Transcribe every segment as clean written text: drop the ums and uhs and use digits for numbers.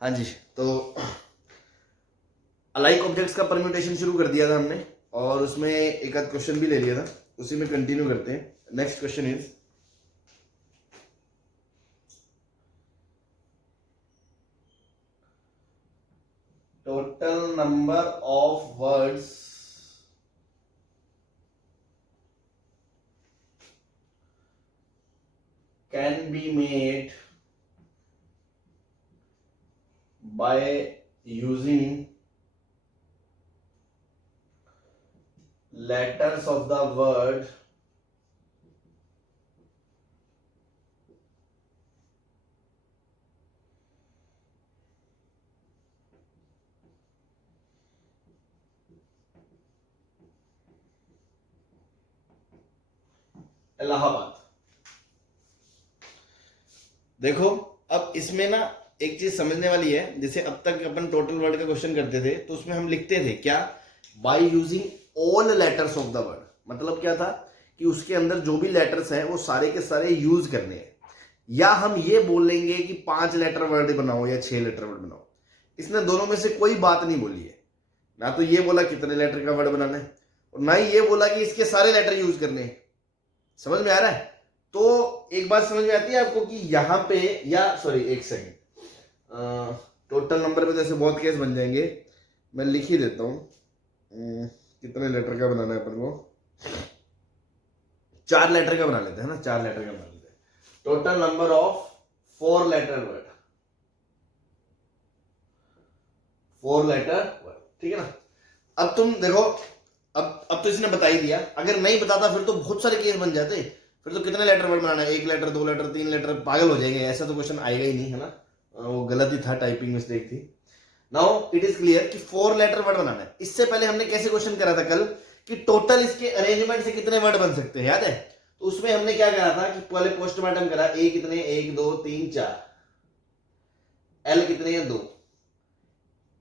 हाँ जी, तो alike objects का परम्यूटेशन शुरू कर दिया था हमने और उसमें एक आध क्वेश्चन भी ले लिया था, उसी में कंटिन्यू करते हैं। Next question is total number of words can be made by using letters of the word Allahabad. देखो, अब इसमें ना एक चीज समझने वाली है। जैसे अब तक अपन टोटल वर्ड का क्वेश्चन करते थे तो उसमें हम लिखते थे क्या, by using all letters of the word. मतलब क्या था कि उसके अंदर जो भी लेटर्स हैं वो सारे के सारे यूज करने हैं। या हम ये बोल लेंगे कि 5 लेटर वर्ड बनाओ या 6 लेटर वर्ड बनाओ। इसने दोनों में से कोई बात नहीं बोली है। ना तो ये बोला कितने लेटर का वर्ड बनाना है और ना ही ये बोला कि इसके सारे लेटर यूज करने हैं। समझ में आ रहा है? तो एक बात समझ में आती है आपको कि यहां पे, या सॉरी एक सेकंड, टोटल नंबर पे जैसे बहुत केस बन जाएंगे, मैं लिख ही देता हूं। कितने लेटर का बनाना है अपन को? 4 लेटर का बना लेते हैं ना, 4 लेटर का बना लेते हैं। Total number of 4 letter word, 4 letter word, ठीक है ना। अब तुम देखो, अब तो इसने बता ही दिया। अगर नहीं बताता फिर तो बहुत सारे केस बन जाते। फिर तो कितने लेटर वर्ड बनाना है? 1 लेटर, 2 लेटर, 3 लेटर, पागल हो जाएंगे। ऐसा तो क्वेश्चन आएगा ही नहीं, है ना। वो गलत ही था, टाइपिंग मिस्टेक थी। नाउ इट इज क्लियर कि 4 लेटर वर्ड बनाना है। इससे पहले हमने कैसे क्वेश्चन करा था कल कि टोटल इसके अरेंजमेंट से कितने वर्ड बन सकते हैं, याद है? तो उसमें हमने क्या करा था कि पहले पोस्टमार्टम करा, ए कितने, 1 2 3 4, एल कितने हैं, 2,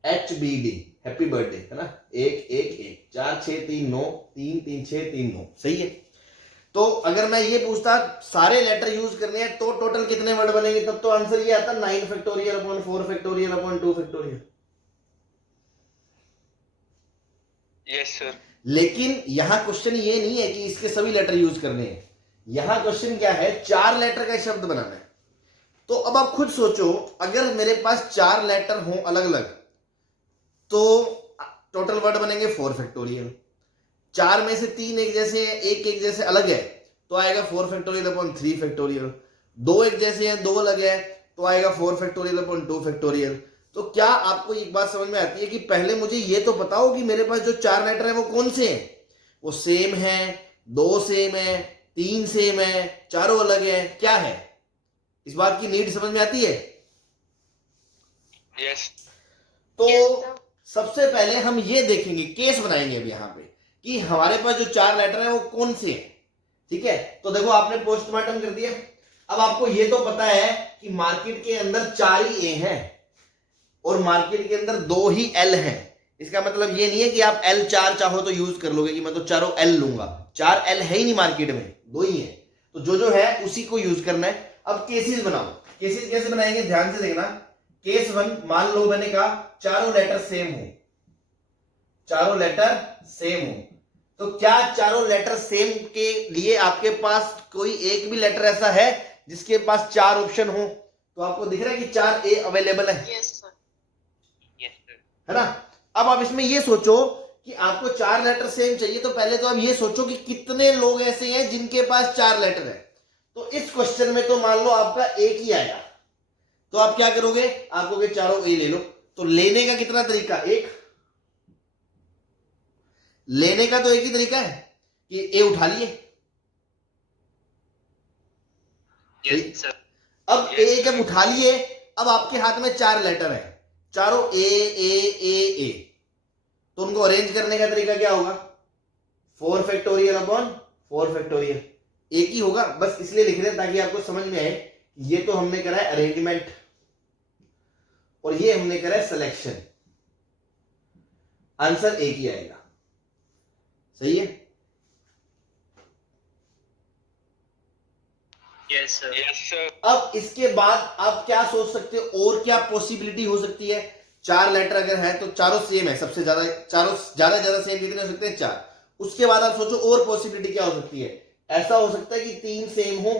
H B D happy birthday, है ना, 1 1 1, 4 6 3 9, 3 3 6 3 9, सही है। तो अगर मैं ये पूछता सारे लेटर यूज करने हैं तो टोटल कितने वर्ड बनेंगे, तब तो आंसर ये आता 9 factorial upon 4 factorial upon 2 factorial. Yes sir. लेकिन यहां क्वेश्चन ये नहीं है कि इसके सभी लेटर यूज करने हैं। यहां क्वेश्चन क्या है, 4 लेटर का शब्द बनाना है। तो अब आप खुद सोचो, अगर मेरे पास 4 लेटर हो अलग अलग तो टोटल वर्ड बनेंगे 4 फैक्टोरियल। 4 में से 3 एक जैसे हैं, एक एक जैसे अलग है, तो आएगा 4 फैक्टोरियल अपॉन 3 फैक्टोरियल। 2 एक जैसे हैं, 2 अलग है, तो आएगा 4 फैक्टोरियल अपॉन 2 फैक्टोरियल। तो क्या आपको एक बात समझ में आती है कि पहले मुझे ये तो बताओ कि मेरे पास जो 4 लेटर है वो कौन से हैं? वो सेम है, 2 सेम है, 3 सेम है, चारों अलग है, क्या है? इस बात की नीड समझ में आती है? यस। तो सबसे पहले हम ये देखेंगे, केस बनाएंगे अब यहाँ पे कि हमारे पास जो 4 लेटर है वो कौन से हैं। ठीक है, तो देखो आपने पोस्टमार्टम कर दिया। अब आपको ये तो पता है कि मार्केट के अंदर 4 ही ए हैं और मार्केट के अंदर 2 ही एल हैं। इसका मतलब ये नहीं है कि आप एल 4 चाहो तो यूज कर लोगे कि मैं तो चारों एल लूंगा। 4 एल है ही नहीं मार्केट में, 2 ही है। तो जो है उसी को यूज करना है। अब केसेस बनाओ। केसेस कैसे बनाएंगे, ध्यान से देखना। केस 1, मान लो मैंने कहा चारों लेटर सेम हो, चारों लेटर सेम हो। तो क्या चारों लेटर सेम के लिए आपके पास कोई एक भी लेटर ऐसा है जिसके पास 4 ऑप्शन हो? तो आपको दिख रहा है कि 4 ए अवेलेबल है। Yes sir. Yes sir. है ना। अब आप इसमें ये सोचो कि आपको 4 लेटर सेम चाहिए, तो पहले तो आप ये सोचो कि कितने लोग ऐसे हैं जिनके पास 4 लेटर है। तो इस क्वेश्चन में तो मान लो आपका एक ही आया, तो आप क्या करोगे, आप कहोगे चारों ए ले लो। तो लेने का कितना तरीका, एक। लेने का तो एक ही तरीका है कि ए उठा लिए। Yes sir. अब ए जब उठा लिए, अब आपके हाथ में 4 लेटर है, चारों ए ए ए ए। तो उनको अरेंज करने का तरीका क्या होगा, 4 फैक्टोरियल अपॉन 4 फैक्टोरियल। एक ही होगा, बस इसलिए लिख रहे हैं ताकि आपको समझ में आए। ये तो हमने करा है अरेंजमेंट और ये हमने करा है सिलेक्शन। आंसर एक ही आएगा, सही है। Yes, sir. Yes, sir. अब इसके बाद आप क्या सोच सकते हो और क्या पॉसिबिलिटी हो सकती है? चार लेटर अगर है तो चारों सेम है, सबसे ज्यादा चारों ज्यादा सेम कितने हो सकते हैं? चार। उसके बाद आप सोचो और पॉसिबिलिटी क्या हो सकती है? ऐसा हो सकता है कि तीन सेम हो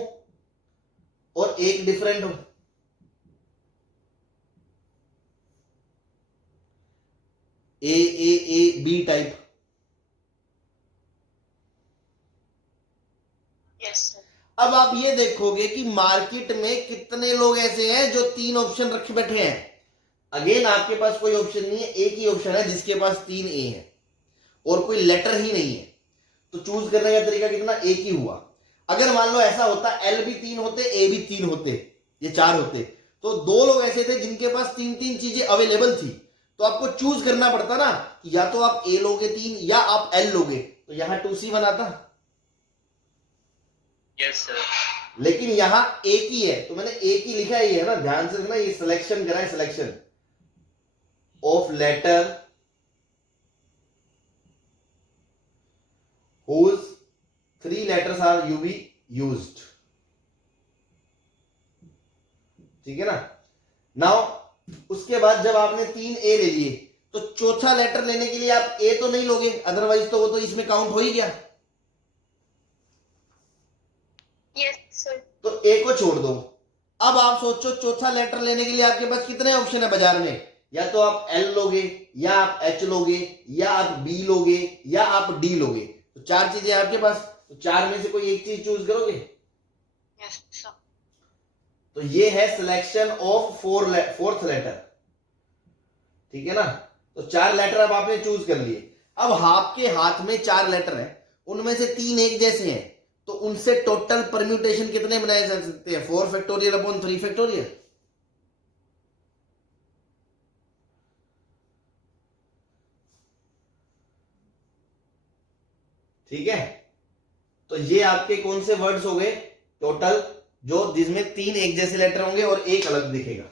और एक डिफरेंट हो। A B type. Yes, sir. अब आप ये देखोगे कि मार्केट में कितने लोग ऐसे हैं जो तीन ऑप्शन रखे बैठे हैं। अगेन आपके पास कोई ऑप्शन नहीं है, एक ही ऑप्शन है जिसके पास तीन ए है और कोई लेटर ही नहीं है। तो चूज करने का तरीका कितना? एक ही हुआ। अगर मान लो ऐसा होता एल भी तीन होते, ए भी तीन होते, ये चार होते, तो दो लोग ऐसे थे जिनके पास तीन तीन चीजें अवेलेबल थी, तो आपको चूज करना पड़ता ना, या तो आप ए लोगे तीन या आप एल लोगे, तो यहां 2C बनाता। Yes, sir. लेकिन यहां एक ही है तो मैंने एक ही लिखा ही है ना, ध्यान से ना, ये सिलेक्शन करा है, selection of letter whose three letters are you be used। ठीक है ना? नाउ उसके बाद जब आपने तीन ए ले लिए तो चौथा लेटर लेने के लिए आप ए तो नहीं लोगे, अदरवाइज तो वो तो इसमें काउंट हो ही गया। Yes, sir. तो ए को छोड़ दो। अब आप सोचो चौथा लेटर लेने के लिए आपके पास कितने ऑप्शन है बाजार में? या तो आप एल लोगे, या आप एच लोगे, या आप बी लोगे, या आप डी लोगे। तो चार चीजें आपके पास, तो चार में से कोई एक चीज चूज करोगे। Yes, sir. तो ये है सिलेक्शन ऑफ फोर्थ लेटर। ठीक है ना? तो चार लेटर अब आपने चूज कर लिए। अब आपके हाथ में चार लेटर है, उनमें से तीन एक जैसे हैं, तो उनसे टोटल परम्यूटेशन कितने बनाए जा सकते हैं? 4 फैक्टोरियल अपॉन 3 फैक्टोरियल। ठीक है? तो ये आपके कौन से वर्ड्स हो गए टोटल, जो जिसमें तीन एक जैसे लेटर होंगे और एक अलग दिखेगा।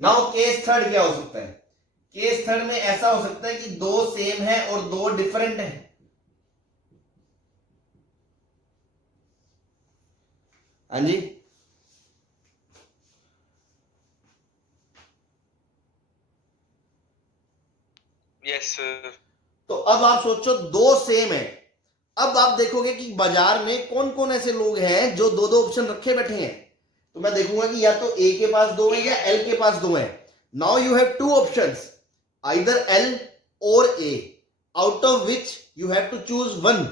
नाउ केस थर्ड क्या हो सकता है? केस थर्ड में ऐसा हो सकता है कि दो सेम है और दो डिफरेंट है। हाँ जी, Yes, sir. तो अब आप सोचो दो सेम है। अब आप देखोगे कि बाजार में कौन कौन ऐसे लोग हैं जो दो दो ऑप्शन रखे बैठे हैं। तो मैं देखूंगा कि या तो ए के पास दो है या एल के पास दो है। Now you have two options, either L और A, out of which you have to choose one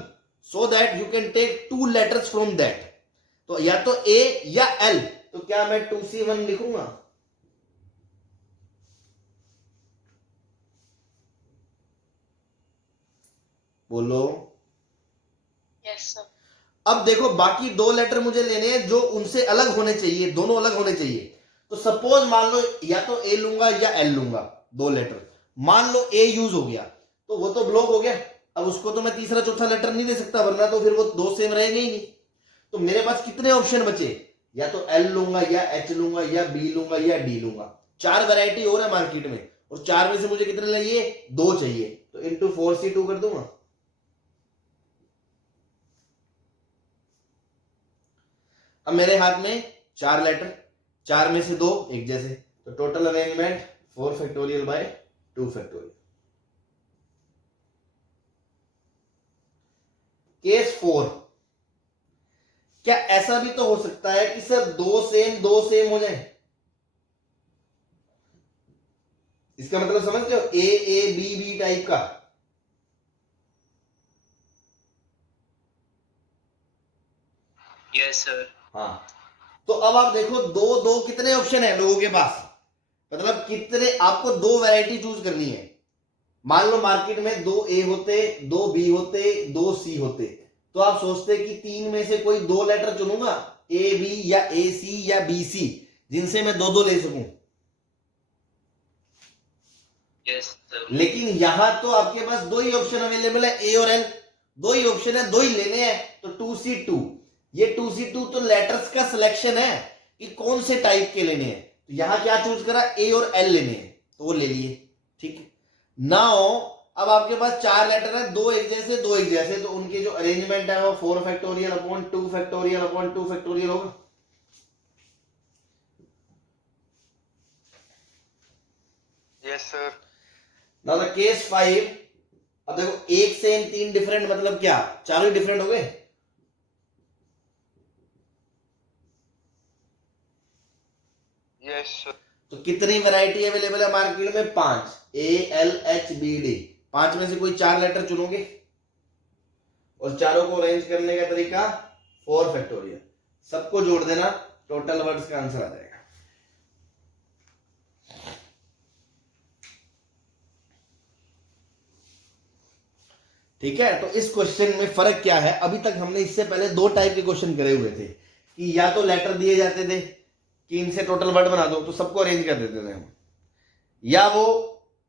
so that you can take two letters from that. तो या तो ए या एल, तो क्या मैं 2C1 लिखूंगा? बोलो। Yes, sir. अब देखो बाकी दो लेटर मुझे लेने हैं जो उनसे अलग होने चाहिए, दोनों अलग होने चाहिए। तो सपोज मान लो या तो ए लूंगा या एल लूंगा, दो लेटर। मान लो ए यूज हो गया तो वो तो ब्लॉक हो गया, अब उसको तो मैं तीसरा चौथा लेटर नहीं दे सकता, वरना तो फिर वो दो सेम रहेंगे ही नहीं। तो मेरे पास कितने ऑप्शन बचे? या तो एल लूंगा या एच लूंगा या बी लूंगा या डी लूंगा। चार वैरायटी और है मार्केट में, और चार में से मुझे कितने चाहिए? दो चाहिए, तो इंटू 4C2 कर दूंगा। अब मेरे हाथ में चार लेटर, चार में से दो एक जैसे, तो total arrangement 4 factorial by 2 factorial. Case 4, क्या ऐसा भी तो हो सकता है कि सर दो सेम हो जाए? इसका मतलब समझते हो, ए बी टाइप का। Yes, sir. हाँ, तो अब आप देखो दो दो कितने ऑप्शन है लोगों के पास, मतलब कितने, आपको दो वैरायटी चूज करनी है। मान लो मार्केट में दो ए होते, दो बी होते, दो सी होते, तो आप सोचते कि तीन में से कोई दो लेटर चुनूंगा, ए बी या ए सी या बी सी, जिनसे मैं दो दो ले सकूं। Yes, sir. लेकिन यहां तो आपके पास दो ही ऑप्शन अवेलेबल है, ए और एल, दो ही ऑप्शन है, दो ही लेने हैं, तो 2C2। ये 2C2 तो लेटर्स का सिलेक्शन है कि कौन से टाइप के लेने हैं। तो यहां क्या चूज करा? ए और एल लेने हैं, तो वो ले लिए। ठीक है, नाउ अब आपके पास चार लेटर है, दो एक जैसे, तो उनके जो अरेंजमेंट है वो 4 factorial upon 2 factorial upon 2 factorial होगा। Yes, sir. Now the case 5, अब देखो एक सेम तीन डिफरेंट मतलब क्या, चारों ही डिफरेंट हो गए। Yes, sir. तो कितनी वैरायटी अवेलेबल है मार्केट में? 5, ALHBD। 5 में से कोई 4 लेटर चुनोगे और चारों को अरेंज करने का तरीका 4 फैक्टोरियल, सबको जोड़ देना, टोटल वर्ड्स का आंसर आ जाएगा। ठीक है, तो इस क्वेश्चन में फर्क क्या है? अभी तक हमने इससे पहले 2 टाइप के क्वेश्चन करे हुए थे कि या तो लेटर दिए जाते थे कि इनसे टोटल वर्ड बना दो, तो सबको अरेंज कर देते थे हम, या वो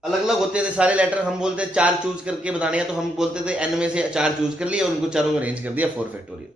अलग अलग होते थे सारे लेटर, हम बोलते 4 चूज करके बताने हैं, तो हम बोलते थे n में से 4 चूज कर लिए और उनको चारों को अरेंज कर दिया 4 फैक्टोरियल।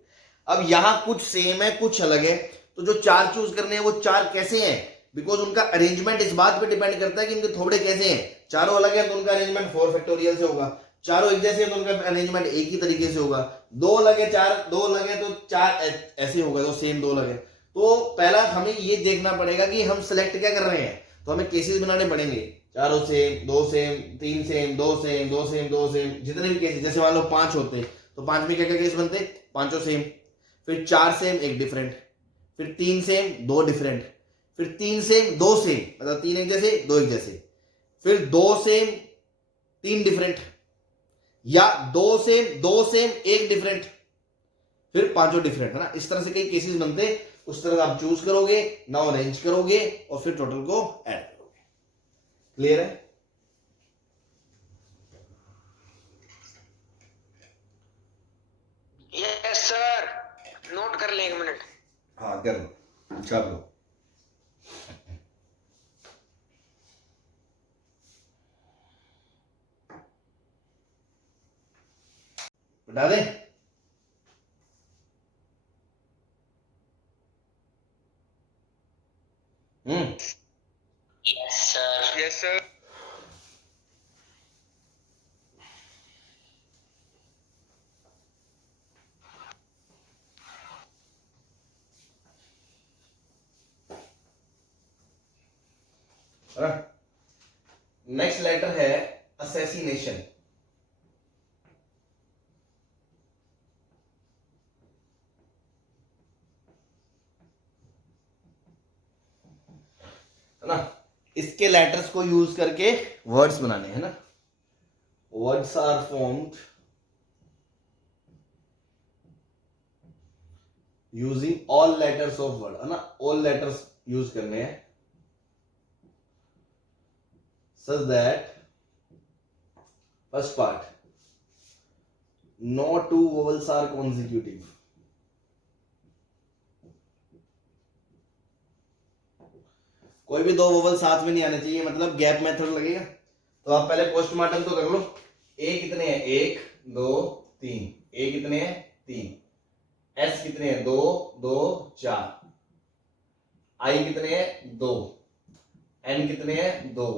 अब यहां कुछ सेम है कुछ अलग है, तो जो 4 चूज करने हैं वो 4 कैसे हैं? बिकॉज उनका अरेंजमेंट इस बात पे डिपेंड करता है कि इनके थोड़े कैसे हैं। चारों अलग है तो उनका अरेंजमेंट 4 फैक्टोरियल से होगा, चारों एक जैसे हैं तो उनका अरेंजमेंट एक ही तरीके से होगा, दो अलग है दो अलग है तो 4 ऐसे होगा, तो सेम 2 अलग है। तो पहला हमें ये देखना पड़ेगा कि हम सिलेक्ट क्या कर रहे हैं, तो हमें केसेस बनाने पड़ेंगे, चारों same, 2 same, 3 same, 2 same, 2 same, 2 same, जितने भी केसेस, जैसे मान लो 5 होते तो 5 में क्या क्या केस बनते? पांचों सेम, फिर 4 सेम एक डिफरेंट, फिर 3 सेम 2 डिफरेंट, फिर 3 सेम 2 सेम, मतलब 3 एक जैसे 2 एक जैसे, फिर 2 सेम 3 डिफरेंट, या 2 सेम 2 सेम 1 डिफरेंट, फिर पांचों डिफरेंट, है ना। इस तरह से कई केसेस बनते, उस तरह आप चूज करोगे, नाउ अरेंज करोगे और फिर टोटल को ऐड करोगे। क्लियर है? यस सर, नोट कर ले 1 मिनट। हाँ कर लो, छाप लो। बता दे। Yes sir. Yes, sir. Next letter है असैसिनेशन। है ना, इसके लेटर्स को यूज करके वर्ड्स बनाने हैं ना। Words are formed using all letters of word, है ना, ऑल लेटर्स यूज करने हैं, such that first part, no two vowels are consecutive, कोई भी 2 वोवल साथ में नहीं आने चाहिए, मतलब गैप मेथड लगेगा। तो आप पहले पोस्टमार्टम तो कर लो। ए कितने हैं? 1 2 3, ए कितने हैं? 3, एस कितने हैं? 2 2 4, आई कितने हैं? 2, एन कितने हैं? 2,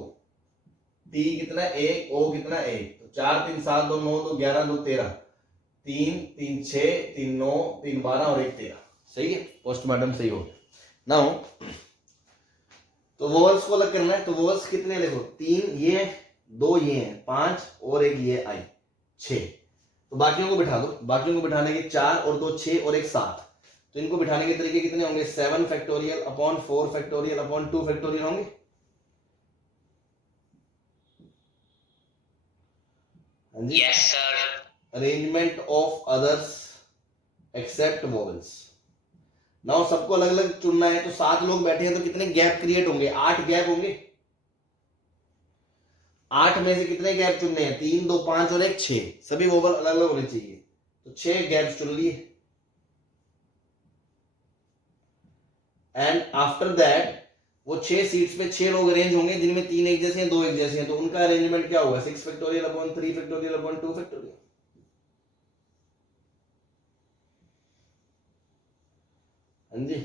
टी कितना? 1, ओ कितना? 1, तो 4 3 7 2 9 2 11 2 13, 3 3 6 3 9 3 12 और 1 13। सही है, पोस्टमार्टम सही हो गया। नाउ तो वोवल्स को अलग करना है, तो वोवल्स कितने लिखो? 3 ये हैं, 2 ये हैं, 5 और 1 ये आई, 6। तो बाकियों को बिठा दो, बाकियों को बिठाने के 4 और 2 6 और 1 7, तो इनको बिठाने के तरीके कितने होंगे? 7 factorial upon 4 factorial upon 2 factorial होंगे। हाँ जी, yes sir. Arrangement of others except vowels. Now सबको अलग अलग चुनना है, तो 7 लोग बैठे हैं तो कितने गैप क्रिएट होंगे? 8 गैप होंगे। 8 में से कितने गैप चुनने हैं? 3 2 5 और 1 6, सभी वोवल अलग अलग होने चाहिए, तो 6 गैप चुन लिए। एंड आफ्टर दैट वो 6 सीट्स पे 6 लोग अरेंज होंगे, जिनमें 3 एक जैसे हैं 2 एक जैसे हैं, तो उनका अरेंजमेंट क्या होगा? 6 factorial upon 3 factorial upon 2 factorial. हाँ जी,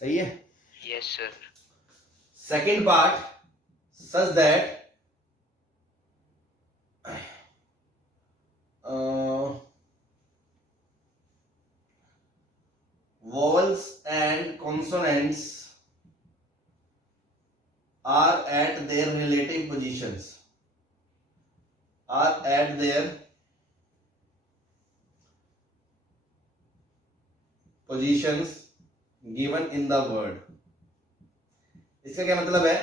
सही है। Yes sir. Second part, such that vowels and consonants are at their relative positions, are at their positions given in the word। इसका क्या मतलब है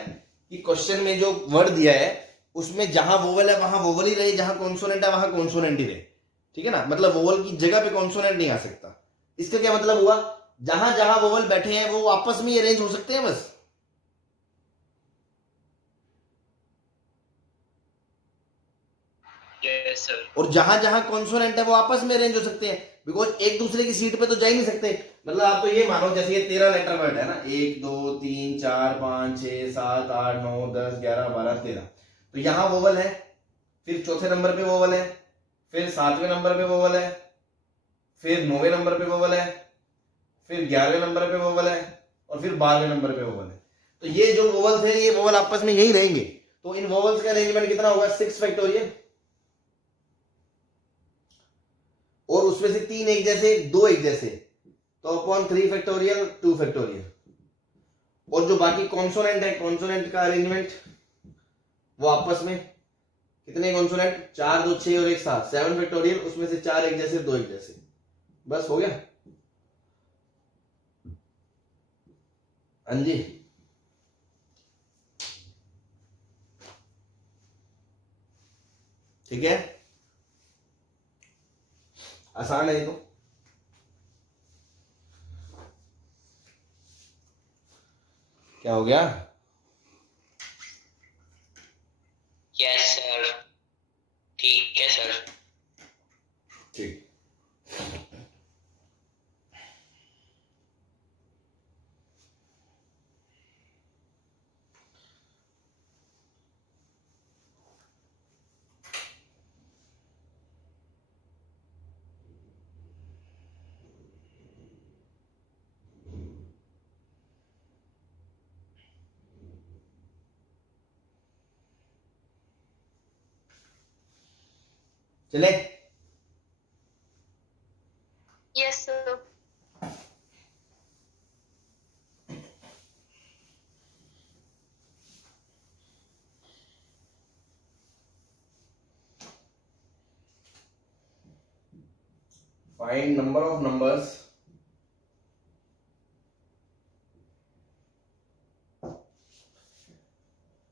कि क्वेश्चन में जो वर्ड दिया है उसमें जहां वोवल है वहां वोवल ही रहे, जहां कॉन्सोनेंट है वहां कॉन्सोनेंट ही रहे, ठीक है ना। मतलब वोवल की जगह पे कॉन्सोनेंट नहीं आ सकता। इसका क्या मतलब हुआ, जहां जहां वोवल बैठे हैं वो आपस में अरेंज हो सकते हैं बस। Yes sir. और जहां जहां कॉन्सोनेंट है वो आपस में अरेंज हो सकते हैं, बिकॉज एक दूसरे की सीट पे तो जा ही नहीं सकते। मतलब आप तो ये मानो जैसे ये 13 लेटर वर्ड है ना, 1 2 3 4 5 6 7 8 9 10 11 12 13, तो यहां वोवल है, फिर चौथे नंबर पे वोवल है, फिर 7वें नंबर पे वोवल है, फिर 9वें नंबर पे वोवल है, फिर 11वें नंबर पे वोवल है, और फिर 12वें नंबर पे वोवल है। तो ये जो वोवल थे ये वोवल आपस में यही रहेंगे। तो इन वोवल्स का अरेंजमेंट कितना होगा, 6 फैक्टोरियल, और उसमें से 3 एक जैसे 2 एक जैसे, तो अपॉन 3 फैक्टोरियल 2 फैक्टोरियल। और जो बाकी कॉन्सोनेंट है, कॉन्सोनेंट का अरेंजमेंट वो आपस में कितने कॉन्सोनेंट, 4 2 6 और 1 7, 7 फैक्टोरियल, उसमें से 4 एक जैसे 2 एक जैसे, बस हो गया। हाँ जी, ठीक है, आसान है ये तो। क्या हो गया, यस सर। ठीक है सर। ठीक। चले, Yes, sir. find number of numbers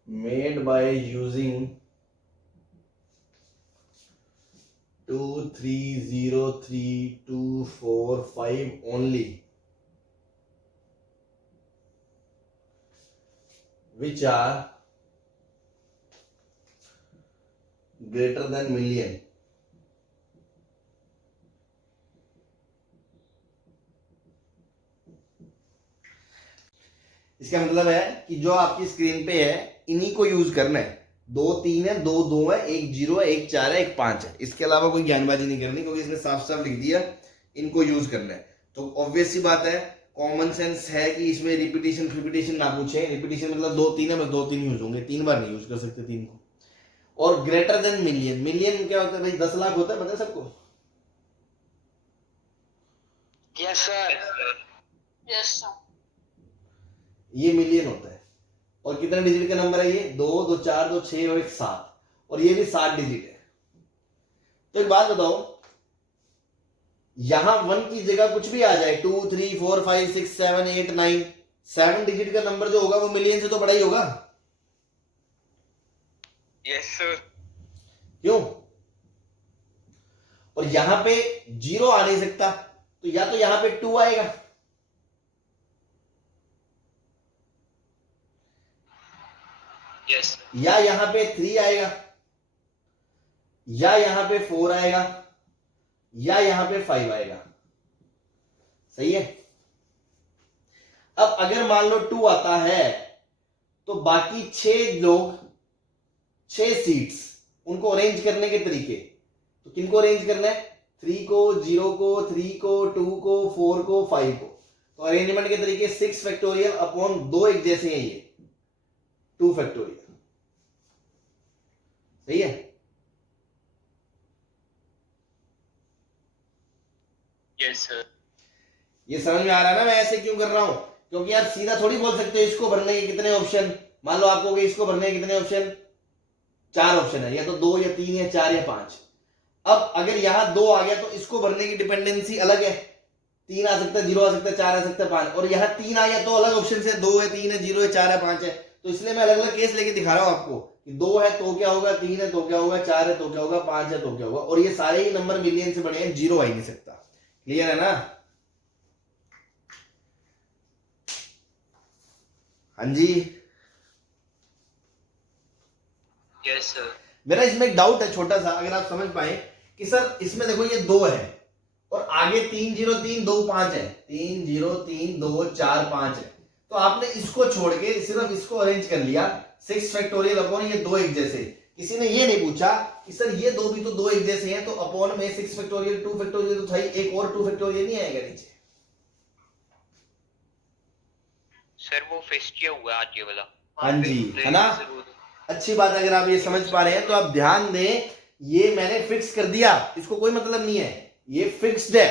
made by using 2 3 0 3 2 4 5 only, which are greater than million। इसका मतलब है कि जो आपकी स्क्रीन पे है इन्हीं को यूज करना है। 2 3 है, 2 2 है, 1 0 है, 1 4 है, 1 5 है, इसके अलावा कोई ज्ञानबाजी नहीं करनी, क्योंकि इसने साफ साफ लिख दिया इनको यूज करना है। तो ऑब्वियस सी बात है, कॉमन सेंस है कि इसमें रिपीटेशन ना पूछे। रिपीटेशन मतलब 2 3 है, बस 2 3 यूज होंगे, 3 बार नहीं यूज कर सकते 3 को। और ग्रेटर देन मिलियन, मिलियन क्या होता है भाई, 10 लाख होता है, पता है सबको। Yes sir. Yes, sir. ये मिलियन होता है। और कितने डिजिट का नंबर है ये, 2 2 4 2 6 और 1 7, और ये भी 7 डिजिट है। तो एक बात बताओ, यहां 1 की जगह कुछ भी आ जाए, 2 3 4 5 6 7 8 9, 7 डिजिट का नंबर जो होगा वो मिलियन से तो बड़ा ही होगा। Yes sir. क्यों, और यहां पे 0 आ नहीं सकता, तो या तो यहां पे 2 आएगा, यस या यहां पे 3 आएगा, या यहां पे 4 आएगा, या यहां पे 5 आएगा। सही है। अब अगर मान लो 2 आता है, तो बाकी 6 लोग, 6 सीट्स, उनको अरेंज करने के तरीके, तो किनको अरेंज करना है, 3 को, 0 को, 3 को, 2 को, 4 को, 5 को। तो अरेंजमेंट के तरीके 6 फैक्टोरियल अपॉन 2 एक जैसे हैं, ये 2 फैक्टोरियल। सही है। Yes sir. ये समझ में आ रहा है ना मैं ऐसे क्यों कर रहा हूं, क्योंकि यार सीधा थोड़ी बोल सकते हो इसको भरने के कितने ऑप्शन, मान लो आपको कि इसको भरने के कितने ऑप्शन, 4 ऑप्शन है, या तो 2 या 3 या 4 या 5। अब अगर यहां 2 आ गया तो इसको भरने की डिपेंडेंसी अलग है, 3 आ सकता है, 0 आ सकता है, 4 आ सकता है, 5। और यहाँ 3 आ गया तो अलग ऑप्शन से 2 है, 3 है, 0 है, 4 है, 5 है। तो इसलिए मैं अलग अलग केस लेके दिखा रहा हूं आपको कि 2 है तो क्या होगा, 3 है तो क्या होगा, 4 है तो क्या होगा, 5 है तो क्या होगा। और ये सारे ही नंबर मिलियन से बड़े हैं, 0 आ ही नहीं सकता। क्लियर है ना? हाँ जी। Yes sir. मेरा इसमें एक डाउट है छोटा सा, अगर आप समझ पाए कि सर इसमें देखो ये 2 है और आगे 3 0 3 2 5 है, 3 0 3 2 4 5 है। तो आपने इसको छोड़ के सिर्फ इसको अरेंज कर लिया 6 फैक्टोरियल अपॉन ये 2 एक जैसे। किसी ने ये नहीं पूछा कि सर ये 2 भी तो 2 एक जैसे हैं, तो अपॉन में 6 फैक्टोरियल 2 फैक्टोरियल तो था ही, एक और 2 फैक्टोरियल नहीं आएगा नीचे? सर वो फिक्स किया हुआ है आज ये वाला। हाँ जी, है ना? अच्छी बात है, अगर आप ये समझ पा रहे हैं तो आप ध्यान दें, ये मैंने फिक्स कर दिया, इसको कोई मतलब नहीं है, ये फिक्स्ड है।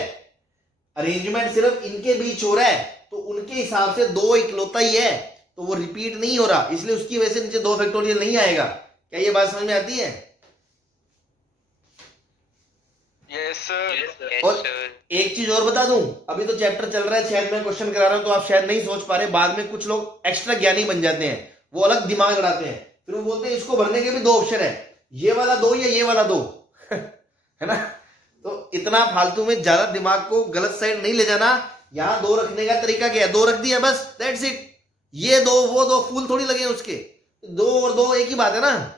अरेंजमेंट सिर्फ इनके बीच हो रहा है, तो उनके हिसाब से 2 इकलौता ही है, तो वो रिपीट नहीं हो रहा, इसलिए उसकी वजह से नीचे 2 फैक्टोरियल नहीं आएगा। क्या ये बात समझ में आती है? Yes sir. और एक चीज और बता दूं, अभी तो चैप्टर चल रहा है, शायद मैं क्वेश्चन करा रहा हूं तो आप शायद नहीं सोच पा रहे, बाद में कुछ लोग एक्स्ट्रा ज्ञानी बन जाते हैं, वो अलग दिमाग लड़ाते हैं, फिर वो बोलते हैं इसको भरने के भी 2 ऑप्शन है, ये वाला 2 या ये वाला 2 है ना? तो इतना फालतू में ज्यादा दिमाग को गलत साइड नहीं ले जाना। यहां 2 रखने का तरीका क्या है, 2 रख दिया बस, दैट्स इट। ये 2 वो 2 फूल थोड़ी लगे उसके, 2 और 2 एक ही बात है ना?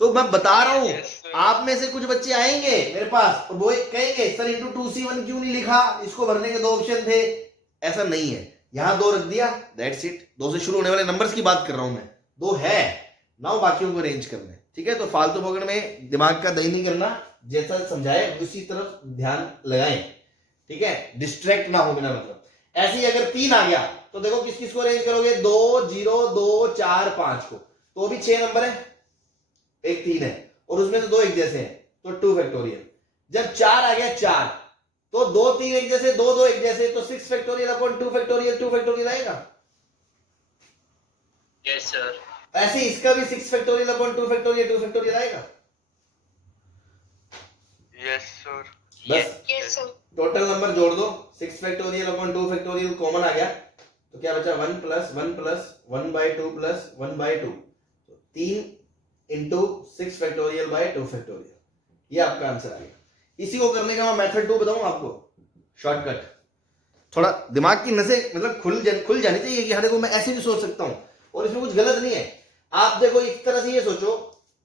तो मैं बता रहा हूं, आप में से कुछ बच्चे आएंगे मेरे पास और वो कहेंगे सर इंटू 2C1 क्यों नहीं लिखा, इसको भरने के 2 ऑप्शन थे। ऐसा नहीं है, यहां 2 रख दिया, दैट्स इट। 2 से शुरू होने वाले नंबर्स की बात कर रहा हूं मैं, 2 है नाउ, बाकियों को अरेंज करना है, ठीक है? तो फालतू पकड़ में दिमाग का दही नहीं करना, जैसा समझाए उसी तरफ ध्यान लगाएं, ठीक है? डिस्ट्रैक्ट ना हो बिना मतलब। ऐसे ही अगर 3 आ गया तो देखो किस किस को अरेंज करोगे, 2 0 2 4 5 को, तो भी 6 नंबर है, एक 3 है और उसमें से 2 एक जैसे हैं, तो 2 फैक्टोरियल। जब 4 आ गया 4, तो 2 3 एक जैसे, 2 2 एक जैसे, तो 6 फैक्टोरियल अपॉन 2 फैक्टोरियल, 2 फैक्टोरियल आएगा। Yes sir. ऐसे इसका भी 6 फैक्टोरियल अपॉन 2 फैक्टोरियल, 2 फैक्टोरियल आएगा। Yes sir. बस Yes, sir. टोटल नंबर जोड़ दो, 6 फैक्टोरियल अपॉन 2 फैक्टोरियल कॉमन आ गया, तो क्या बचा, 1 plus 1 plus 1/2 plus 1/2, 3 into 6 factorial by 2 factorial, ये आपका आंसर आएगा। इसी को करने का मैं मेथड 2 बताऊं आपको, शॉर्टकट। थोड़ा दिमाग की नसें मतलब खुल जानी चाहिए कि हाँ देखो मैं ऐसे भी सोच सकता हूं और इसमें कुछ गलत नहीं है। आप देखो एक तरह से ये सोचो,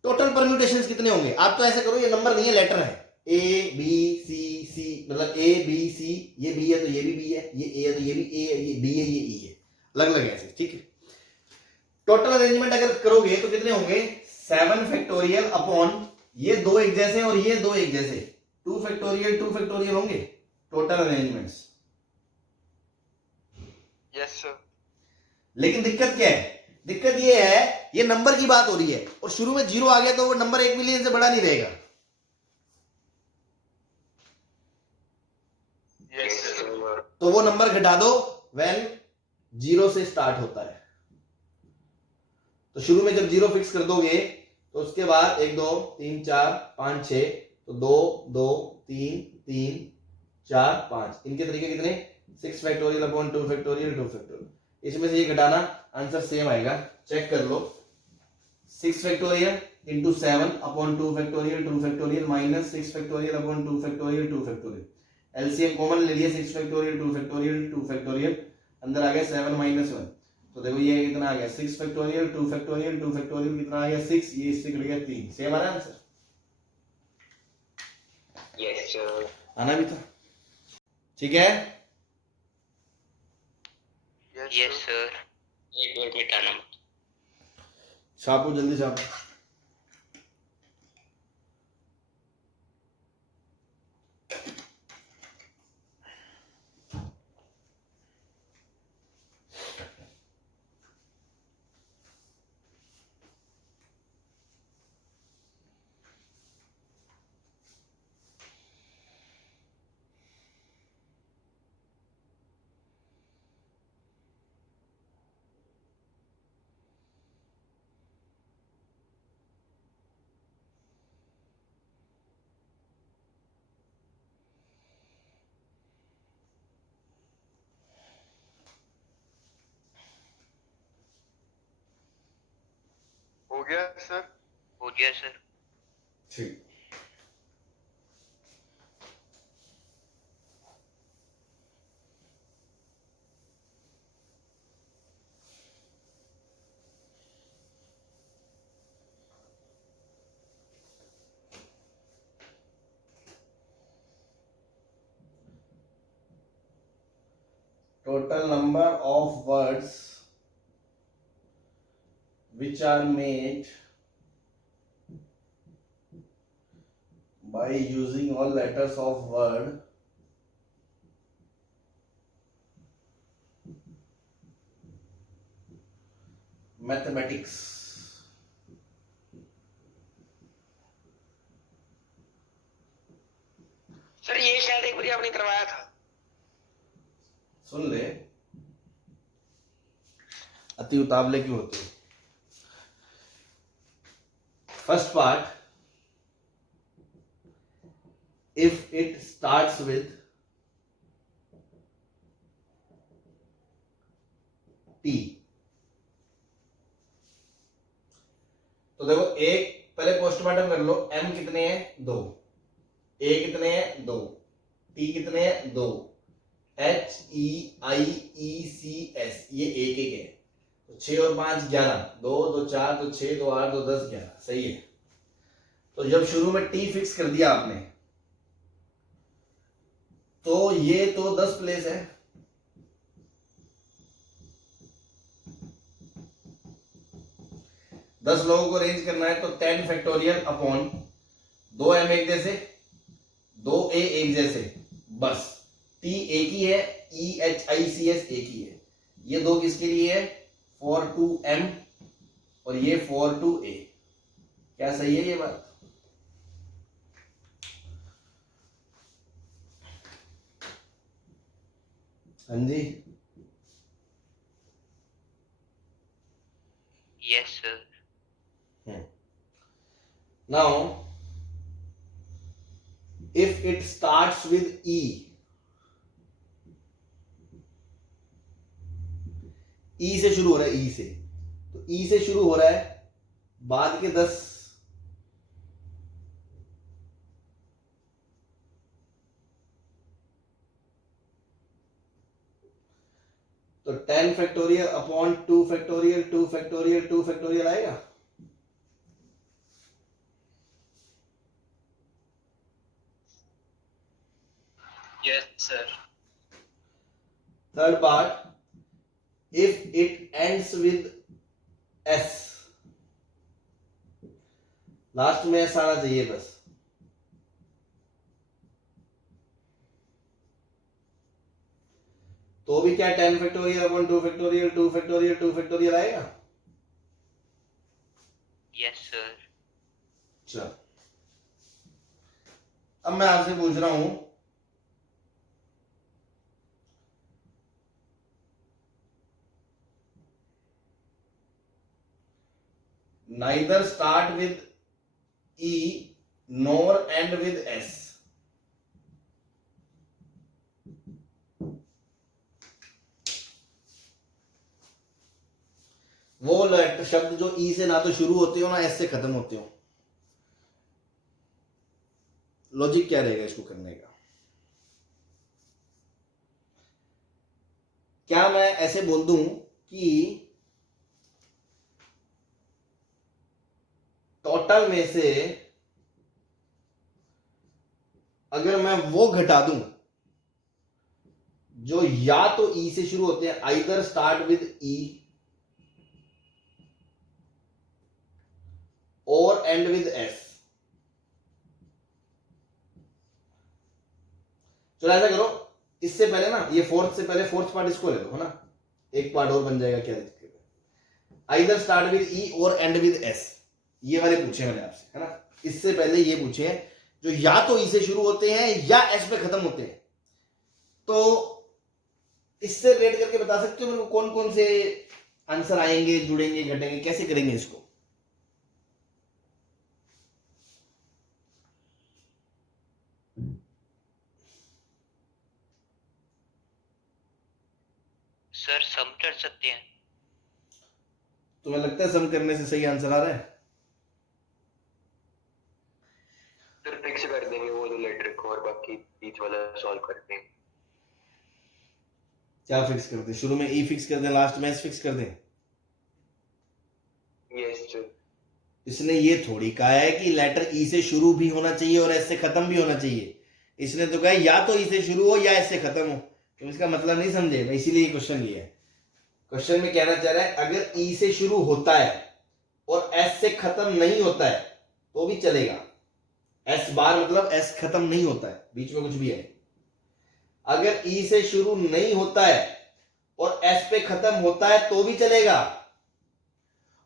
टोटल परम्यूटेशंस कितने होंगे। आप तो ऐसे करो, ये नंबर नहीं है, लेटर है, A B C C, मतलब A B C, ये B है तो ये भी B है, ये A है तो ये भी A है, ये B है, ये E है, अलग अलग है ऐसे, ठीक है? टोटल अरेंजमेंट अगर करोगे तो कितने होंगे, 7 फैक्टोरियल अपॉन ये 2 एक जैसे और ये 2 एक जैसे, 2 फैक्टोरियल होंगे टोटल अरेंजमेंट्स। Yes sir. लेकिन दिक्कत क्या है, दिक्कत ये है ये नंबर की बात हो रही है और शुरू में 0 आ गया तो वो नंबर 1 मिलियन से बड़ा नहीं रहेगा। Yes sir. तो वो नंबर घटा दो व्हेन 0 से स्टार्ट होता है। तो शुरू में जब 0 फिक्स कर दोगे तो उसके बाद 1 2 3 4 5 6, तो 2 2 3 3 4 5, इनके तरीके कितने, 6 फैक्टोरियल अपॉन 2 फैक्टोरियल 2 फैक्टोरियल। इसमें से ये घटाना, आंसर सेम आएगा, चेक कर लो। 6 factorial into 7 upon 2 factorial 2 factorial minus 6 factorial upon 2 factorial 2 factorial. LCM common ले लिया, 6 फैक्टोरियल 2 फैक्टोरियल 2 फैक्टोरियल, अंदर आ गया 7 माइनस 1, तो देखो ये कितना आ गया, 6 फैक्टोरियल 2 फैक्टोरियल 2 फैक्टोरियल कितना आ गया 6, ये इससे कट गया 3, सेम आ रहा है आंसर। Yes sir. आना भी था, ठीक है? Yes sir. एक बार मिटाना मत। छापो जल्दी छापो। हो गया सर। हो गया सर। ठीक। Total number of words which are made by using all letters of word mathematics। Sir ये शायद एक बार आपने करवाया था। सुन ले, अति उतावले क्यों होते हो। First part, if it starts with T, तो देखो एक पहले पोस्टमार्टम कर लो। एम कितने हैं? 2। ए कितने हैं? 2। टी कितने हैं? 2। एच ई आई ई सी एस, ये एक एक है। तो 6 और 5 11, 2 2 4 2 6 2 8 2 10 11, सही है। तो जब शुरू में टी फिक्स कर दिया आपने, तो ये तो 10 प्लेस है। दस लोगों को अरेंज करना है तो 10 फैक्टोरियल अपॉन 2 एम एक जैसे, 2 ए एक जैसे, बस। टी एक ही है, E H I C S एक ही है। ये 2 किसके लिए है? फॉर 2 एम और ये फॉर 2 ए। क्या सही है ये बात? हाँ जी, yes sir. now if it starts with e, E से शुरू हो रहा है, ई से, तो ई से शुरू हो रहा है, बाद के 10 तो 10 factorial upon 2 factorial 2 factorial 2 factorial आएगा। Yes sir. Third part, if it ends with s, last में s आना चाहिए बस। तो भी क्या 10 factorial upon 2 factorial 2 factorial 2 factorial आएगा। Yes sir. चलो, अब मैं आपसे पूछ रहा हूं, neither start with e nor end with s, वो शब्द जो ई से ना तो शुरू होते हो ना एस से खत्म होते हो। लॉजिक क्या रहेगा इसको करने का? क्या मैं ऐसे बोल दूं कि टोटल में से अगर मैं वो घटा दूं जो या तो ई से शुरू होते हैं, आइदर स्टार्ट विद ई और एंड विद एस। चलो ऐसा करो, इससे पहले ना, ये फोर्थ से पहले फोर्थ पार्ट इसको ले लो, है ना, एक पार्ट और बन जाएगा, क्या दिक्कत है। आइदर स्टार्ट विद ई और एंड विद एस, ये वाले पूछे मैंने आपसे, है ना। इससे पहले ये पूछे जो या तो ई से शुरू होते हैं या एस पे खत्म होते हैं। तो इससे रेट करके बता सकते हो मेरे को कौन कौन से आंसर आएंगे, जुड़ेंगे, घटेंगे, कैसे करेंगे इसको? सर सम कर सकते हैं। तुम्हें लगता है सम करने से सही आंसर आ रहा है? फिक्स कर देंगे वो दो लेटर को और बाकी बीच वाला सॉल्व करते हैं। क्या फिक्स कर दें? शुरू में ई फिक्स कर दें, लास्ट में एस फिक्स कर दें? Yes sir. इसने ये थोड़ी कहा है कि लेटर ई से शुरू भी होना चाहिए और एस से खत्म भी होना चाहिए। इसने तो कहा या तो ई से शुरू हो या एस से खत्म हो। तुम इसका मतलब नहीं समझे, मैं इसीलिए ये क्वेश्चन लिया है। क्वेश्चन में कहना चाह रहा है अगर ई से शुरू होता है और एस से खत्म नहीं होता है तो भी चलेगा। एस बार मतलब एस खत्म नहीं होता है, बीच में कुछ भी है। अगर ई से शुरू नहीं होता है और एस पे खत्म होता है तो भी चलेगा,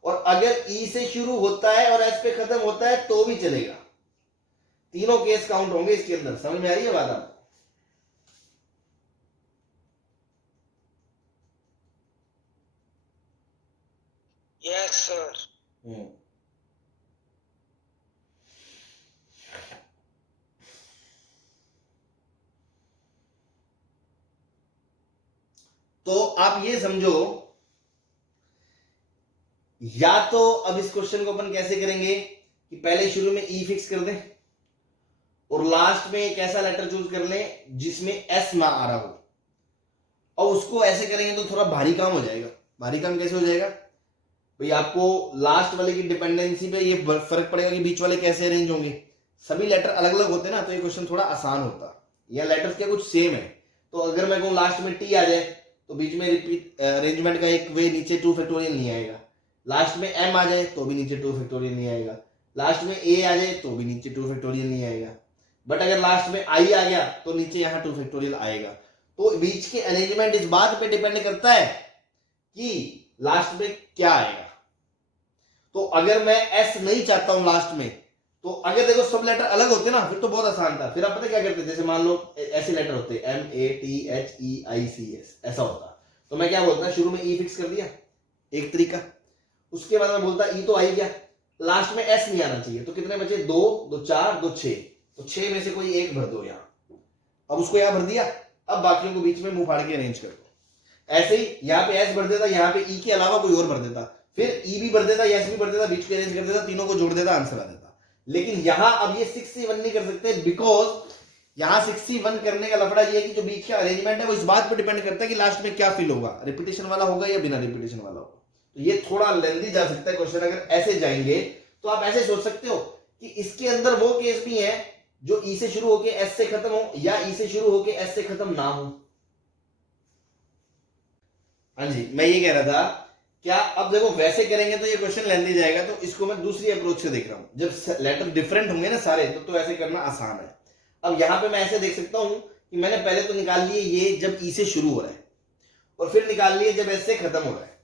और अगर ई से शुरू होता है और एस पे खत्म होता है तो भी चलेगा। तीनों केस काउंट होंगे इसके अंदर। समझ में आ रही है बात आपको? Yes sir. तो आप ये समझो, या तो अब इस क्वेश्चन को अपन कैसे करेंगे कि पहले शुरू में ई फिक्स कर दें और लास्ट में एक ऐसा लेटर चूज कर लें जिसमें एस ना आ रहा हो, और उसको ऐसे करेंगे तो थोड़ा भारी काम हो जाएगा। भारी काम कैसे हो जाएगा भाई? आपको लास्ट वाले की डिपेंडेंसी पे ये फर्क पड़ेगा कि बीच वाले कैसे अरेंज होंगे। सभी लेटर अलग अलग होते ना तो ये क्वेश्चन थोड़ा आसान होता। या लेटर क्या कुछ सेम है, तो अगर मैं कहूँ लास्ट में टी आ जाए तो बीच में रिपीट अरेंजमेंट का एक वे नीचे 2 फैक्टोरियल नहीं आएगा। लास्ट में एम आ जाए तो भी नीचे 2 फैक्टोरियल नहीं आएगा। लास्ट में ए आ जाए तो भी नीचे 2 फैक्टोरियल नहीं आएगा। बट अगर लास्ट में आई आ गया तो नीचे यहाँ 2 फैक्टोरियल आएगा। तो बीच के अरेंजमेंट इस बात पे डिपेंड करता है कि लास्ट में क्या आएगा। तो अगर मैं एस नहीं चाहता हूं लास्ट में, तो अगर देखो सब लेटर अलग होते ना फिर तो बहुत आसान था। फिर आप पता क्या करते, जैसे मान लो ऐसे लेटर होते MATHEICS ऐसा होता, तो मैं क्या बोलता शुरू में ई फिक्स कर दिया, एक तरीका। उसके बाद मैं बोलता ई तो आई गया, लास्ट में एस नहीं आना चाहिए, तो कितने बचे? 2 2 4 2 6, तो 6 में से कोई एक भर दो यहाँ। अब उसको यहाँ भर दिया, अब बाकियों को बीच में मुंह फाड़ के अरेंज कर दो। ऐसे ही यहाँ पे एस भर देता, यहाँ पे ई के अलावा कोई और भर देता, फिर ई भी भर देता, एस भी भर देता, बीच के अरेंज कर देता, तीनों को जोड़ देता, आंसर आ देता। लेकिन यहां अब ये 6C1 नहीं कर सकते, बिकॉज यहां 6C1 करने का लफड़ा ये है कि जो बीच का अरेंजमेंट है वो इस बात पर डिपेंड करता है कि लास्ट में क्या फील होगा, रिपीटेशन वाला होगा या बिना रिपीटेशन वाला होगा। तो ये थोड़ा लेंदी जा सकता है क्वेश्चन। अगर ऐसे जाएंगे तो आप ऐसे सोच सकते हो कि इसके अंदर वो केस भी है जो ई से शुरू होके एस से खत्म हो या ई से शुरू होके एस से खत्म ना हो। हाँ जी, मैं ये कह रहा था क्या अब देखो वैसे करेंगे तो ये क्वेश्चन लेंदी जाएगा, तो इसको मैं दूसरी अप्रोच से देख रहा हूं। जब लेटर डिफरेंट होंगे ना सारे तो ऐसे करना आसान है। अब यहां पे मैं ऐसे देख सकता हूं कि मैंने पहले तो निकाल लिए ये जब ई से शुरू हो रहा है और फिर निकाल लिए जब एस से खत्म हो रहा है।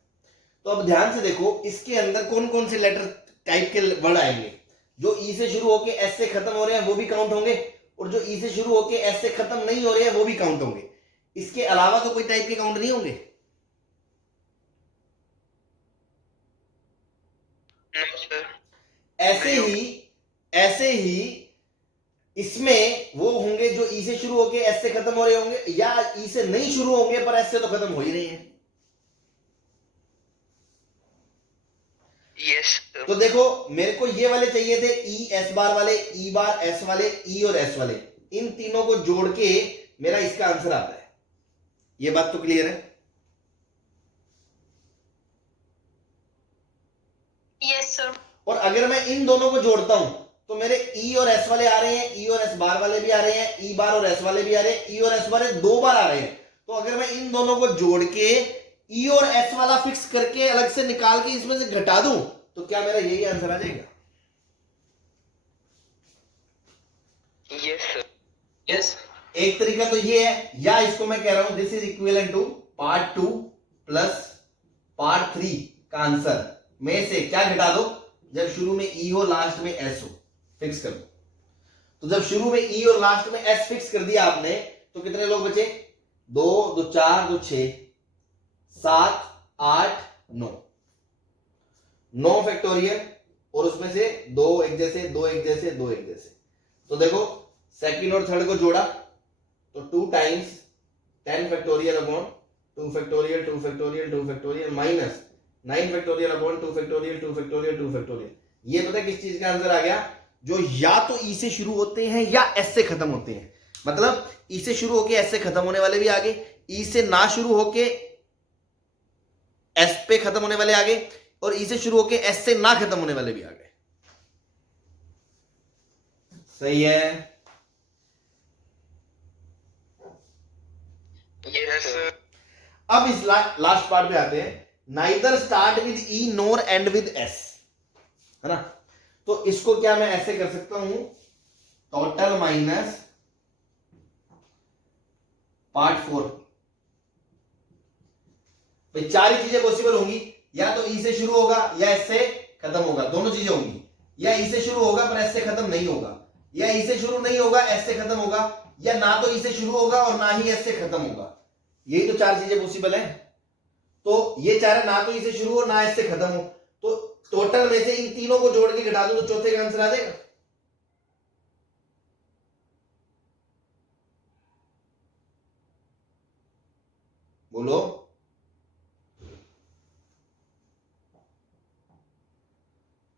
तो अब ध्यान से देखो इसके अंदर कौन कौन से लेटर टाइप के वर्ड आएंगे। जो ई से शुरू होके एस से खत्म हो रहे हैं वो भी काउंट होंगे, और जो ई से शुरू होके एस से खत्म नहीं हो रहे हैं वो भी काउंट होंगे। इसके अलावा तो कोई टाइप के काउंट नहीं होंगे। ऐसे ही इसमें वो होंगे जो ई से शुरू होके एस से खत्म हो रहे होंगे, या ई से नहीं शुरू होंगे पर एस से तो खत्म हो ही नहीं है। यस तो देखो मेरे को ये वाले चाहिए थे, ई एस बार वाले, ई बार एस वाले, ई और एस वाले। इन तीनों को जोड़ के मेरा इसका आंसर आता है। ये बात तो क्लियर है? Yes sir. और अगर मैं इन दोनों को जोड़ता हूं तो मेरे ई और एस वाले आ रहे हैं, ई और एस बार वाले भी आ रहे हैं, ई बार और एस वाले भी आ रहे हैं, ई और एस वाले 2 बार आ रहे हैं। तो अगर मैं इन दोनों को जोड़ के ई और एस वाला फिक्स करके अलग से निकाल के इसमें से घटा दूं तो क्या मेरा यही आंसर आ जाएगा? Yes sir. यस। एक तरीका तो ये है, या इसको मैं कह रहा हूं this is equivalent to part 2 plus part 3 का आंसर में से क्या घटा दो, जब शुरू में ई हो लास्ट में एस हो, फिक्स कर दो। तो जब शुरू में ई और लास्ट में एस फिक्स कर दिया आपने तो कितने लोग बचे? 2 2 4 2 6 7 8 9 9 फैक्टोरियल, और उसमें से 2 एक जैसे, 2 एक जैसे, 2 एक जैसे। तो देखो सेकंड और थर्ड को जोड़ा तो 2 times 10 factorial upon 2 factorial 2 factorial 2 factorial minus 9 factorial upon 2 factorial 2 factorial 2 factorial. ये पता है किस चीज का आंसर आ गया? जो या तो ई से शुरू होते हैं या एस से खत्म होते हैं। मतलब ई से शुरू होके एस से खत्म होने वाले भी आगे, ई से ना शुरू होके एस पे खत्म होने वाले आगे, और ई से शुरू होके एस से ना खत्म होने वाले भी आगे। सही है? Yes sir. अब इस लास्ट पार्ट पे आते हैं। Neither start with E NOR and with S, है ना? तो इसको क्या मैं ऐसे कर सकता हूं, टोटल माइनस पार्ट 4। भाई चार ही चीजें पॉसिबल होंगी, या तो ई से शुरू होगा या एस से खत्म होगा, दोनों चीजें होंगी। या ई से शुरू होगा पर एस से खत्म नहीं होगा, या ई से शुरू नहीं होगा एस से खत्म होगा, या ना तो ई से शुरू होगा और ना ही एस से खत्म होगा। यही तो चार चीजें पॉसिबल है। तो ये चार है, ना तो ई से शुरू हो ना एस से खत्म हो। तो टोटल में से इन तीनों को जोड़ के घटा दो तो चौथे का आंसर आ जाएगा। बोलो।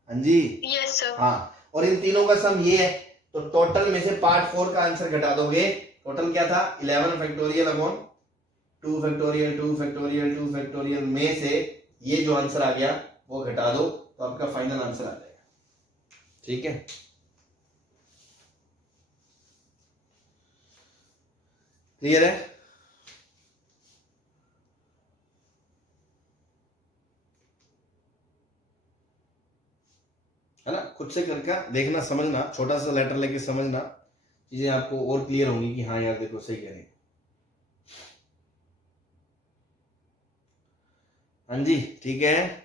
हाँ जी। Yes, sir. हाँ, और इन तीनों का सम ये है, तो टोटल में से पार्ट 4 का आंसर घटा दोगे। टोटल क्या था? 11 factorial upon 2 factorial 2 factorial 2 factorial में से ये जो आंसर आ गया वो घटा दो, तो आपका फाइनल आंसर आ जाएगा। ठीक है? क्लियर है? है ना? खुद से करके देखना, समझना, छोटा सा लेटर लेके समझना, चीजें आपको और क्लियर होंगी कि हाँ यार देखो सही कह रहे हैं। हाँ जी, ठीक है।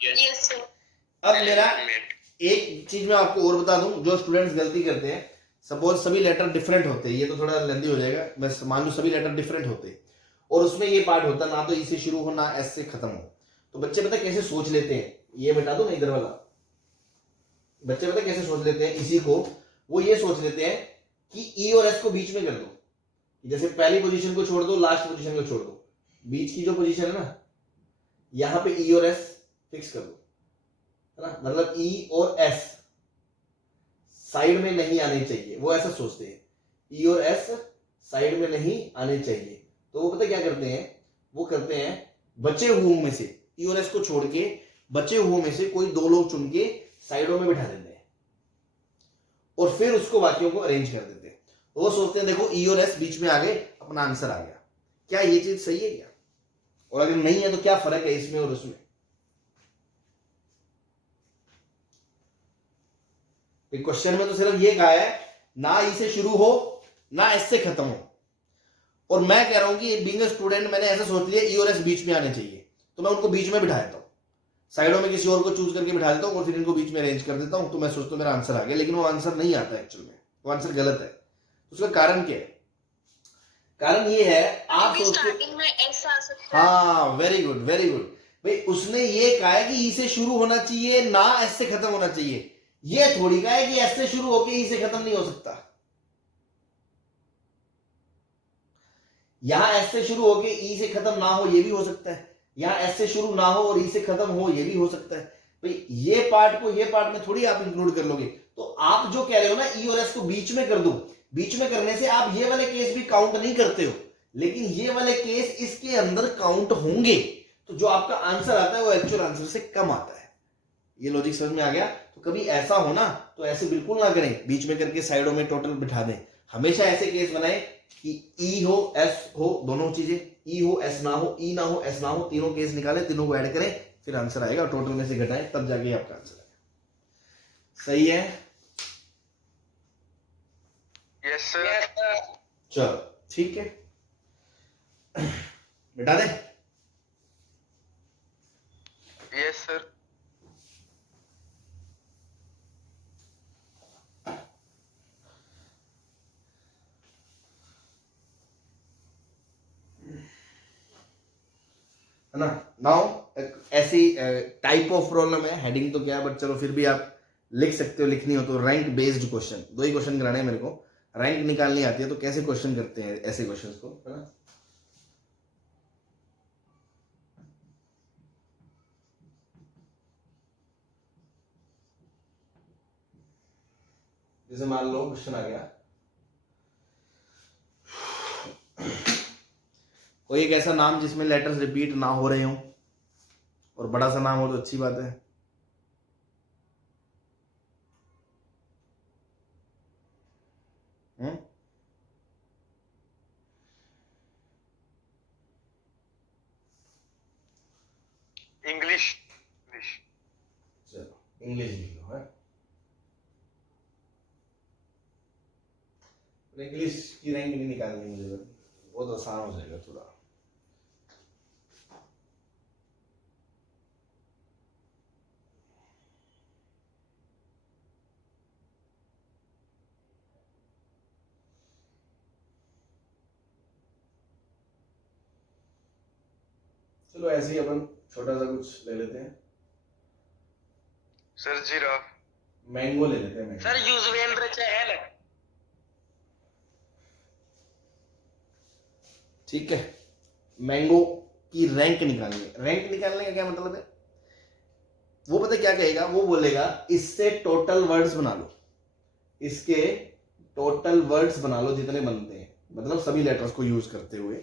Yes, sir. अब मेरा एक चीज मैं आपको और बता दूं, जो स्टूडेंट्स गलती करते हैं, सपोज सभी लेटर डिफरेंट होते हैं, ये तो थोड़ा लेंदी हो जाएगा, बस मान लो सभी लेटर डिफरेंट होते हैं और उसमें ये पार्ट होता ना तो ई से शुरू हो ना एस से खत्म हो, तो बच्चे पता कैसे सोच लेते हैं, ये बता दो ना इधर वाला, बच्चे पता कैसे सोच लेते हैं इसी को, वो ये सोच लेते हैं कि ई और एस को बीच में कर दो, जैसे पहली पोजीशन को छोड़ दो, लास्ट पोजीशन को छोड़ दो, बीच की जो पोजीशन है ना, यहां पे ई और एस फिक्स कर दो, है ना? मतलब ई और एस साइड में नहीं आने चाहिए, वो ऐसा सोचते हैं, ई और एस साइड में नहीं आने चाहिए। तो वो पता क्या करते हैं, वो करते हैं बचे हुओं में से ई और एस को छोड़ के बचे हुओं में से कोई दो लोग चुन के साइडों में बिठा देते हैं और फिर उसको बाकियों को अरेंज कर देते हैं। तो वो सोचते हैं देखो ई और एस बीच में आ गए, अपना आंसर आ गया। क्या ये चीज सही है क्या? और अगर नहीं है तो क्या फर्क है इसमें और उसमें? क्वेश्चन में तो सिर्फ ये कहा है ना ई से शुरू हो ना एस से खत्म हो, और मैं कह रहा हूं कि बीइंग अ स्टूडेंट मैंने ऐसा सोच लिया ई और एस बीच में आने चाहिए, तो मैं उनको बीच में बिठा देता हूं, साइडों में किसी और को चूज करके बिठा देता हूं और फिर इनको बीच में अरेंज कर देता हूं, तो मैं सोचता हूं मेरा आंसर आ गया, लेकिन वो आंसर नहीं आता एक्चुअल में, वो आंसर गलत है। उसका कारण क्या है? कारण ये है आप सोचते, स्टार्टिंग में ऐसा आ सकता है। हाँ वेरी गुड वेरी गुड भाई, उसने ये कहा है कि ई से शुरू होना चाहिए ना एस से खत्म होना चाहिए, ये थोड़ी कहा है कि एस से शुरू होके ई से खत्म नहीं हो सकता। यहां एस से शुरू होके ई से खत्म ना हो ये भी हो सकता है, यहां एस से शुरू ना हो और ई से खत्म हो ये भी हो सकता है। भाई ये पार्ट को ये पार्ट में थोड़ी आप इंक्लूड कर लोगे, तो आप जो कह रहे हो ना ई और एस को बीच में कर दो, बीच में करने से आप ये वाले केस भी काउंट नहीं करते हो, लेकिन ये वाले केस इसके अंदर काउंट होंगे, तो जो आपका आंसर आता है वो एक्चुअल आंसर से कम आता है। ये लॉजिक समझ में आ गया? तो कभी ऐसा हो ना तो ऐसे बिल्कुल ना करें, बीच में करके साइडों में टोटल बिठा दें, हमेशा ऐसे केस बनाए कि ई हो एस हो, दोनों चीजें, ई हो एस ना हो, ई ना हो एस ना हो, तीनों केस निकालें, तीनों को ऐड करें, फिर आंसर आएगा, टोटल में से घटाएं, तब जाके आपका आंसर आएगा। सही है? Yes sir. चलो ठीक है, बिठा दे। Yes sir. है ना? नाउ ऐसी टाइप ऑफ प्रॉब्लम है, हेडिंग तो क्या है, बट चलो फिर भी आप लिख सकते हो, लिखनी हो तो। रैंक बेस्ड क्वेश्चन, दो ही क्वेश्चन कराने हैं मेरे को, रैंक निकालनी आती है तो कैसे क्वेश्चन करते हैं ऐसे क्वेश्चंस को, है ना? जैसे मान लो क्वेश्चन आ गया, कोई एक ऐसा नाम जिसमें लेटर्स रिपीट ना हो रहे हो और बड़ा सा नाम हो तो अच्छी बात है। इंग्लिश। चलो इंग्लिश लिख लो है, इंग्लिश की रैंक नहीं निकालनी मुझे, बहुत आसान हो जाएगा थोड़ा। चलो ऐसे ही अपन छोटा सा कुछ ले लेते हैं, सर जिराफ। मैंगो ले लेते हैं, मैंगो। सर यूजवेंद्र चहल। ठीक है, मैंगो की रैंक निकालनी है। रैंक निकालने का क्या मतलब है, वो पता क्या कहेगा, वो बोलेगा इससे टोटल वर्ड्स बना लो, इसके टोटल वर्ड्स बना लो जितने बनते हैं, मतलब सभी लेटर्स को यूज करते हुए,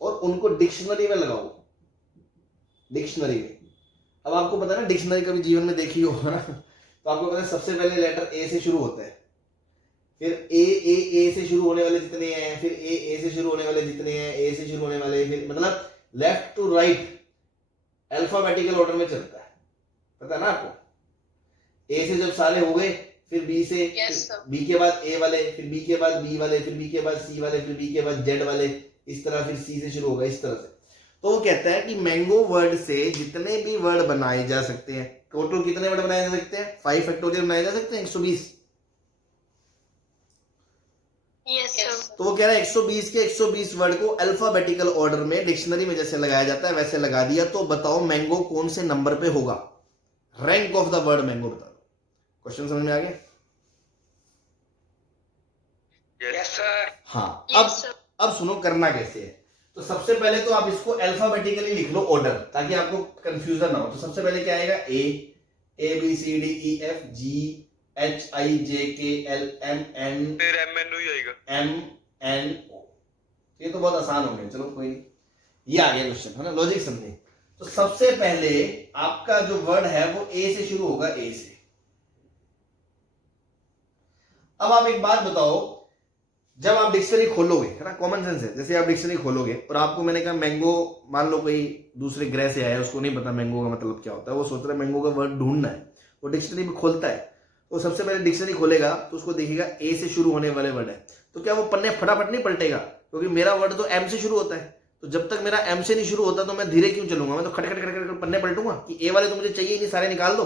और उनको डिक्शनरी में लगाओ, डिक्शनरी में। अब आपको पता है ना, डिक्शनरी कभी जीवन में देखी होगा ना, तो आपको पता है सबसे पहले लेटर ए से शुरू होता है, फिर ए से शुरू होने वाले जितने हैं, फिर ए से शुरू होने वाले जितने हैं, ए से शुरू होने वाले, फिर मतलब left to right alphabetical order में चलता है, पता है ना आपको। ए से जब सारे हो गए, फिर बी से, बी के बाद ए वाले, फिर बी के बाद बी वाले, फिर बी के बाद सी वाले, फिर बी के बाद जेड वाले, इस तरह फिर सी से शुरू होगा, इस तरह से। तो वो कहता है कि मैंगो वर्ड से जितने भी वर्ड बनाए जा सकते हैं, टोटल कितने वर्ड बनाए जा सकते हैं, 5 फैक्टोरियल बनाए जा सकते हैं, 120। Yes, sir. तो वो कह रहा है 120 के 120 वर्ड को अल्फाबेटिकल ऑर्डर में डिक्शनरी में जैसे लगाया जाता है वैसे लगा दिया। तो बताओ मैंगो कौन से नंबर पे होगा, rank of the word mango बता दो। क्वेश्चन समझ में आ गया? Yes sir. हाँ, Yes, sir. अब सुनो करना कैसे है। तो सबसे पहले तो आप इसको अल्फाबेटिकली लिख लो ऑर्डर, ताकि आपको कंफ्यूजन ना हो। तो सबसे पहले क्या आएगा, A B C D E F G H I J K L M N, फिर एम एन ही आएगा, एम एन ओ। ये तो बहुत आसान हो गया, चलो कोई नहीं, ये आ गया क्वेश्चन, है ना, लॉजिक समझे। तो सबसे पहले आपका जो वर्ड है वो ए से शुरू होगा, ए से। अब आप एक बात बताओ, जब आप डिक्शनरी खोलोगे, है ना, कॉमन सेंस है, जैसे आप डिक्शनरी खोलोगे और आपको मैंने कहा मैंगो, मान लो कोई दूसरे ग्रह से आया, उसको नहीं पता मैंगो का मतलब क्या होता है, वो सोच रहा है मैंगो का वर्ड ढूंढना है, वो डिक्शनरी में खोलता है। तो सबसे पहले डिक्शनरी खोलेगा तो उसको देखेगा ए से शुरू होने वाले वर्ड है, तो क्या वो पन्ने फटाफट नहीं पलटेगा, क्योंकि मेरा वर्ड तो एम से शुरू होता है। तो जब तक मेरा एम से नहीं शुरू होता तो मैं धीरे क्यों चलूंगा, मैं तो खट खट खट खट पन्ने पलटूंगा कि ए वाले तो मुझे चाहिए नहीं, सारे निकाल दो।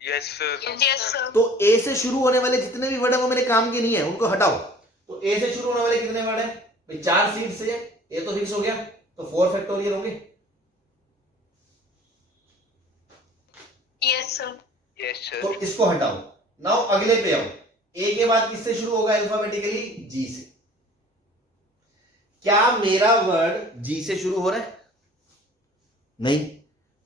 Yes sir. Yes, sir. तो ए से शुरू होने वाले जितने भी वर्ड है वो मेरे काम के नहीं है, उनको हटाओ। तो ए से शुरू होने वाले कितने वर्ड है भाई, 4 सीट से ए तो फिक्स हो गया, तो 4 फैक्टोरियल होंगे। Yes, sir. यस तो सर। इसको हटाओ। नाउ अगले पे आओ, ए के बाद किससे शुरू होगा अल्फाबेटिकली, जी से। क्या मेरा वर्ड जी से शुरू हो रहा है? नहीं,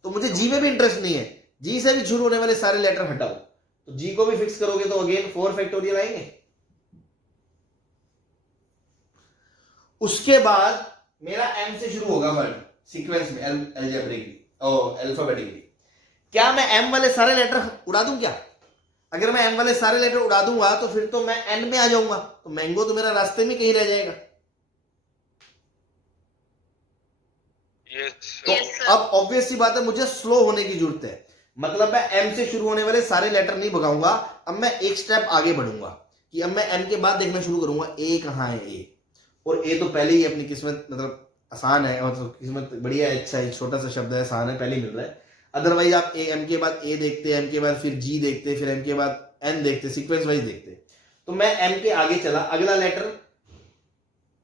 तो मुझे जी में भी इंटरेस्ट नहीं है। जी से भी शुरू होने वाले सारे लेटर हटाओ, तो जी को भी फिक्स करोगे तो अगेन 4 फैक्टोरियल आएंगे। उसके बाद मेरा एम से शुरू होगा वर्ड सीक्वेंस में, अलजेब्रिकली और अल्फाबेटिकली। क्या मैं एम वाले सारे लेटर उड़ा दूं क्या? अगर मैं एम वाले सारे लेटर उड़ा दूंगा तो फिर तो मैं एन में आ जाऊंगा, तो मैंगो तो मेरा रास्ते में कहीं रह जाएगा। तो Yes, sir. अब ऑब्वियस सी बात है, मुझे स्लो होने की जरूरत है। मतलब मैं एम से शुरू होने वाले सारे लेटर नहीं भगाऊंगा, अब मैं एक स्टेप आगे बढ़ूंगा कि अब मैं एम के बाद देखना शुरू करूंगा ए कहां है, ए। और ए तो पहले ही अपनी किस्मत मतलब आसान है, मतलब किस्मत बढ़िया है, अच्छा है, छोटा सा शब्द है, आसान है, पहले ही मिल रहा है। अदरवाइज आप एम के बाद ए देखते, एम के बाद फिर जी देखते, फिर एम के बाद एन देखते, सीक्वेंस वाइज देखते। तो मैं एम के आगे चला, अगला लेटर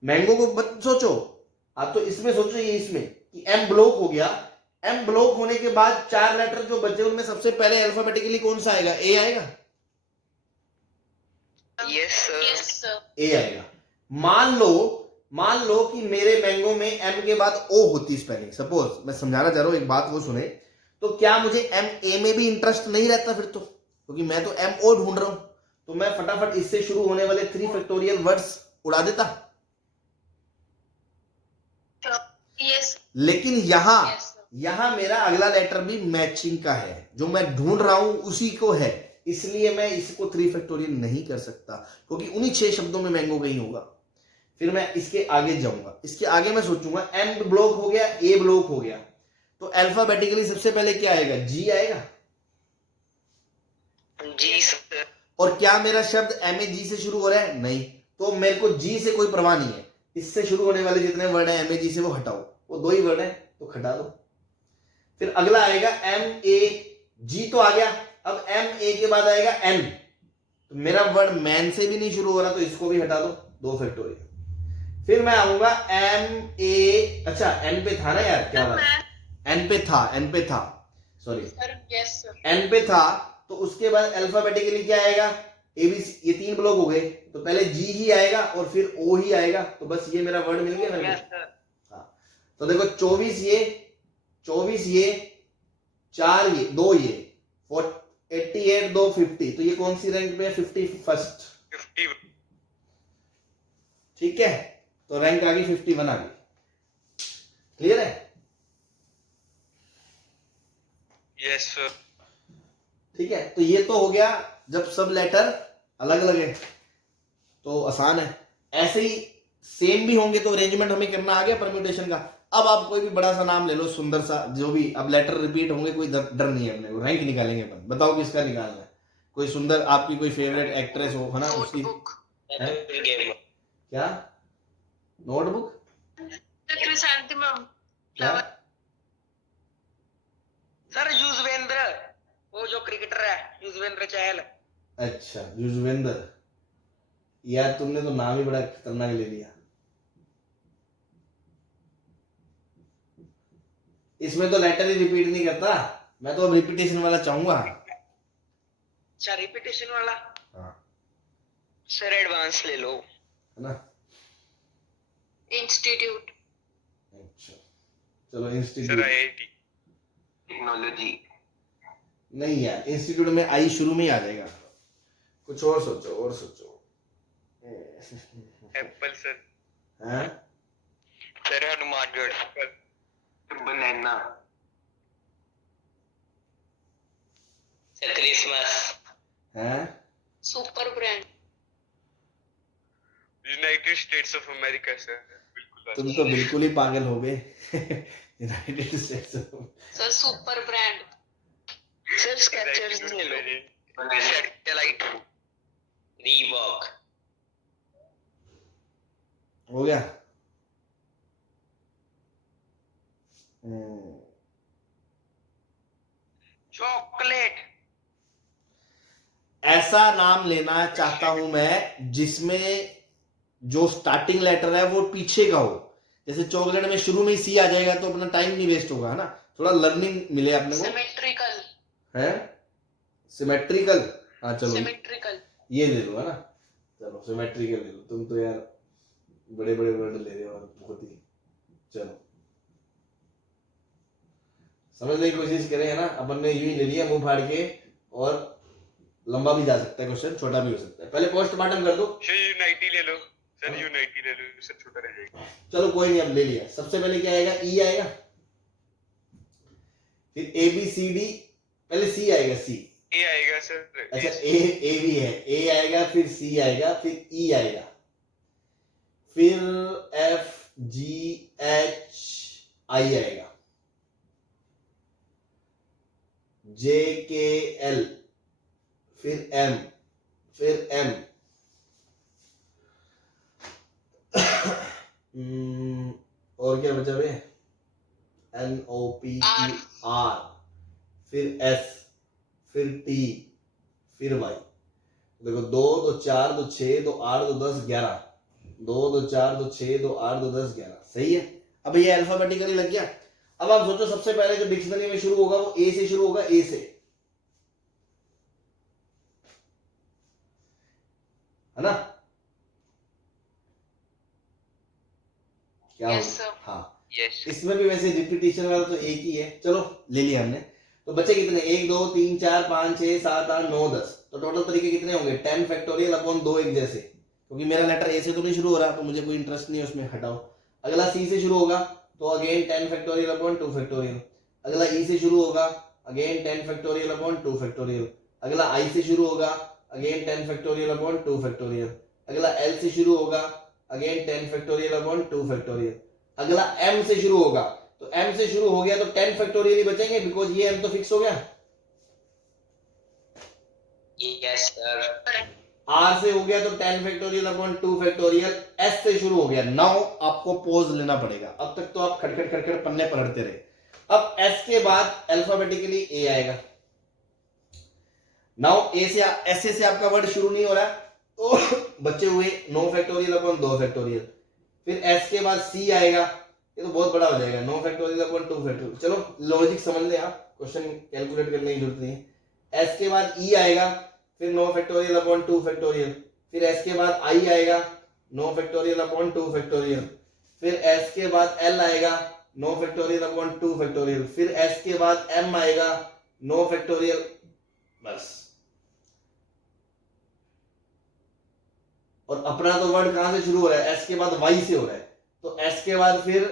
मैंगो को मत सोचो, आप तो इसमें सोचो, ये इसमें कि एम ब्लॉक हो गया। एम ब्लॉक होने के बाद 4 लेटर जो बचे उनमें सबसे पहले अल्फाबेटिकली कौन सा आएगा, ए आएगा। Yes sir. Yes, sir. ए आएगा। मान लो कि मेरे मैंगो में एम के बाद ओ होती स्पेलिंग, सपोज मैं समझाना चाह रहा हूं, एक बात वो सुने। तो क्या मुझे एम ए में भी इंटरेस्ट नहीं रहता फिर तो? क्योंकि मैं तो एम ओ ढूंढ रहा हूं, तो मैं फटाफट इससे शुरू होने वाले 3 फैक्टोरियल वर्ड्स उड़ा देता। Yes. लेकिन यहां मेरा अगला लेटर भी मैचिंग का है, जो मैं ढूंढ रहा हूं उसी को है, इसलिए मैं इसको 3 फैक्टोरियल नहीं कर सकता, क्योंकि उन्हीं 6 शब्दों में मैंगो कहीं होगा। फिर मैं इसके आगे जाऊंगा, इसके आगे मैं सोचूंगा एम ब्लॉक हो गया, ए ब्लॉक हो गया, तो अल्फाबेटिकली सबसे पहले क्या आएगा? जी आएगा। जी सर। और क्या मेरा शब्द एम ए जी से शुरू हो रहा है? नहीं, तो मेरे को जी से कोई परवाह नहीं है, इससे शुरू होने वाले जितने वर्ड है एम ए जी से वो हटाओ, वो 2 ही वर्ड है तो हटा दो। फिर अगला आएगा एम ए जी, तो आ गया। अब एम ए के बाद आएगा एन, तो मेरा वर्ड मैन से भी नहीं शुरू हो रहा, तो इसको भी हटा दो, 2 फैक्टोरियल। फिर मैं आऊंगा एम ए, अच्छा एन पे था ना यार, क्या बात, एन पे था, sorry Sir, yes, sir. N पे था, तो उसके बाद अल्फाबेटिकली क्या आएगा? एबीसी, ये 3 ब्लॉक हो गए, तो पहले जी ही आएगा और फिर ओ ही आएगा, तो बस ये मेरा वर्ड मिल गया मेरे को। हाँ, तो देखो 24 ये 4 ये 2 ये 88 2 50, तो ये कौन सी रैंक पे है? 51st। 50। ठीक है, तो रैंक आ गई 51 आ गई। क्लियर है? Yes sir. ठीक है, तो ये तो हो गया जब सब लेटर अलग अलग है तो आसान है। ऐसे ही सेम भी होंगे तो अरेंजमेंट हमें करना आ गया परम्यूटेशन का। अब आप कोई भी बड़ा सा नाम ले लो, सुंदर सा, जो भी, अब लेटर रिपीट होंगे, कोई डर नहीं है, अपने को रैंक निकालेंगे अपन। बताओ किसका निकालना है? कोई सुंदर, आपकी कोई फेवरेट एक्ट्रेस हो, है ना, उसकी। Notebook. क्या नोटबुक? The chrysanthemum. क्या? सर युजवेंद्र, वो जो क्रिकेटर है, युजवेंद्र चहल। अच्छा, युजवेंद्र, यार तुमने तो नाम ही बड़ा खतरनाक ले लिया। इसमें तो लेटर ही रिपीट नहीं करता, मैं तो अब रिपीटेशन वाला चाहूंगा। अच्छा, रिपीटेशन वाला। हाँ, सर एडवांस ले लो। है ना। Institute. अच्छा, चलो इंस्टीट्यूट। Sir IIT. टेक्नोलॉजी। नहीं यार, इंस्टीट्यूट में आई शुरू में ही आ जाएगा। कुछ और सोचो। Apple sir. हैं? Sir Hanumangarh. Banana. Sir Christmas. हैं? Super brand. United States of America sir. बिल्कुल। तुम तो बिल्कुल ही पागल हो गए। United States. Sir, super brand. Sir Skechers ले लो। सैटेलाइट। रीवॉक। हो गया। चॉकलेट। ऐसा नाम लेना चाहता हूं मैं जिसमें जो स्टार्टिंग लेटर है वो पीछे का हो। जैसे चॉकलेट में शुरू में ही सी आ जाएगा तो अपना टाइम नहीं वेस्ट होगा, है ना, थोड़ा लर्निंग मिले अपने को। Symmetrical. है सिमेट्रिकल। हाँ चलो, Symmetrical. ये ले लो, है ना, चलो सिमेट्रिकल ले लो। तुम तो यार बड़े बड़े वर्ड ले रहे हो बहुत ही। चलो समझने की कोशिश करें, है ना। अपन ने यूं ही ले लिया मुंह फाड़ के, और लंबा भी जा सकता है क्वेश्चन, छोटा भी हो सकता है। पहले पोस्टमार्टम कर दो। सर यूनाइटी ले लो। सर यूनाइटी ले लो, सर छोटा रह जाएगा। चलो कोई नहीं, अब ले लिया। सबसे पहले क्या आएगा? ई आएगा, फिर ए बी सी डी, पहले सी आएगा, सी। ए आएगा सर। अच्छा, ए भी है, ए आएगा, फिर सी आएगा, फिर ई आएगा, फिर एफ जी एच आई आएगा, जे के एल, फिर एम, फिर एम, और क्या बचा बे? N O P E R, फिर एस, फिर टी, फिर वाई। देखो 2 2 4 2 6 2 8 2 10 11, 2 2 4 2 6 2 8 2 10 11, सही है। अब ये अल्फाबेटिकली लग गया। अब आप सोचो सबसे पहले जो डिक्शनरी में शुरू होगा वो ए से शुरू होगा, ए से, है ना। क्या Yes, होगा? sir. हाँ, यस। इसमें भी वैसे रिपीटेशन वाला तो एक ही है। चलो ले लिया हमने। तो बचे कितने, 1 2 3 4 5 6 7 8 9 10, तो टोटल तरीके कितने होंगे 10 फैक्टोरियल अपॉन 2 एक जैसे, क्योंकि मेरा लेटर ए से तो नहीं शुरू हो रहा तो मुझे कोई इंटरेस्ट नहीं है उसमें, हटाओ। अगला सी से शुरू होगा तो अगेन 10 फैक्टोरियल अपॉन 2 फैक्टोरियल। अगला ई से शुरू होगा अगेन 10 फैक्टोरियल अपॉन 2 फैक्टोरियल। अगला आई से शुरू होगा अगेन 10 फैक्टोरियल अपॉन 2 फैक्टोरियल। अगला एल से शुरू होगा अगेन 10 फैक्टोरियल अपॉन 2 फैक्टोरियल। अगला एम से शुरू होगा तो एम से शुरू हो गया तो 10 फैक्टोरियल ही बचेंगे, बिकॉज ये एम तो फिक्स हो गया। Yes sir. आर से हो गया तो 10 फैक्टोरियल अपॉन 2 फैक्टोरियल। एस से शुरू हो गया, नाउ आपको पोज लेना पड़ेगा, अब तक तो आप खटखट खटखट पन्ने पलटते रहे। अब एस के बाद अल्फाबेटिकली ए आएगा। नाउ ए से एस से आपका वर्ड शुरू नहीं हो रहा तो बचे हुए 9 फैक्टोरियल अपॉन 2 फैक्टोरियल। फिर एस के बाद सी आएगा, ये तो बहुत बड़ा हो जाएगा, 9 फैक्टोरियल अपॉन 2 फैक्टोरियल। चलो लॉजिक समझ ले आप, क्वेश्चन कैलकुलेट करने की जरूरत नहीं है। एस के बाद ई आएगा, फिर 9 फैक्टोरियल अपॉन 2 फैक्टोरियल। फिर एस के बाद आई आएगा 9 फैक्टोरियल अपॉन 2 फैक्टोरियल। फिर एस के बाद एल आएगा 9 फैक्टोरियल अपॉन 2 फैक्टोरियल। फिर एस के बाद एम आएगा 9 फैक्टोरियल, बस। और अपना तो वर्ड कहां से शुरू हो रहा है, एस के बाद वाई से हो रहा है, तो एस के बाद फिर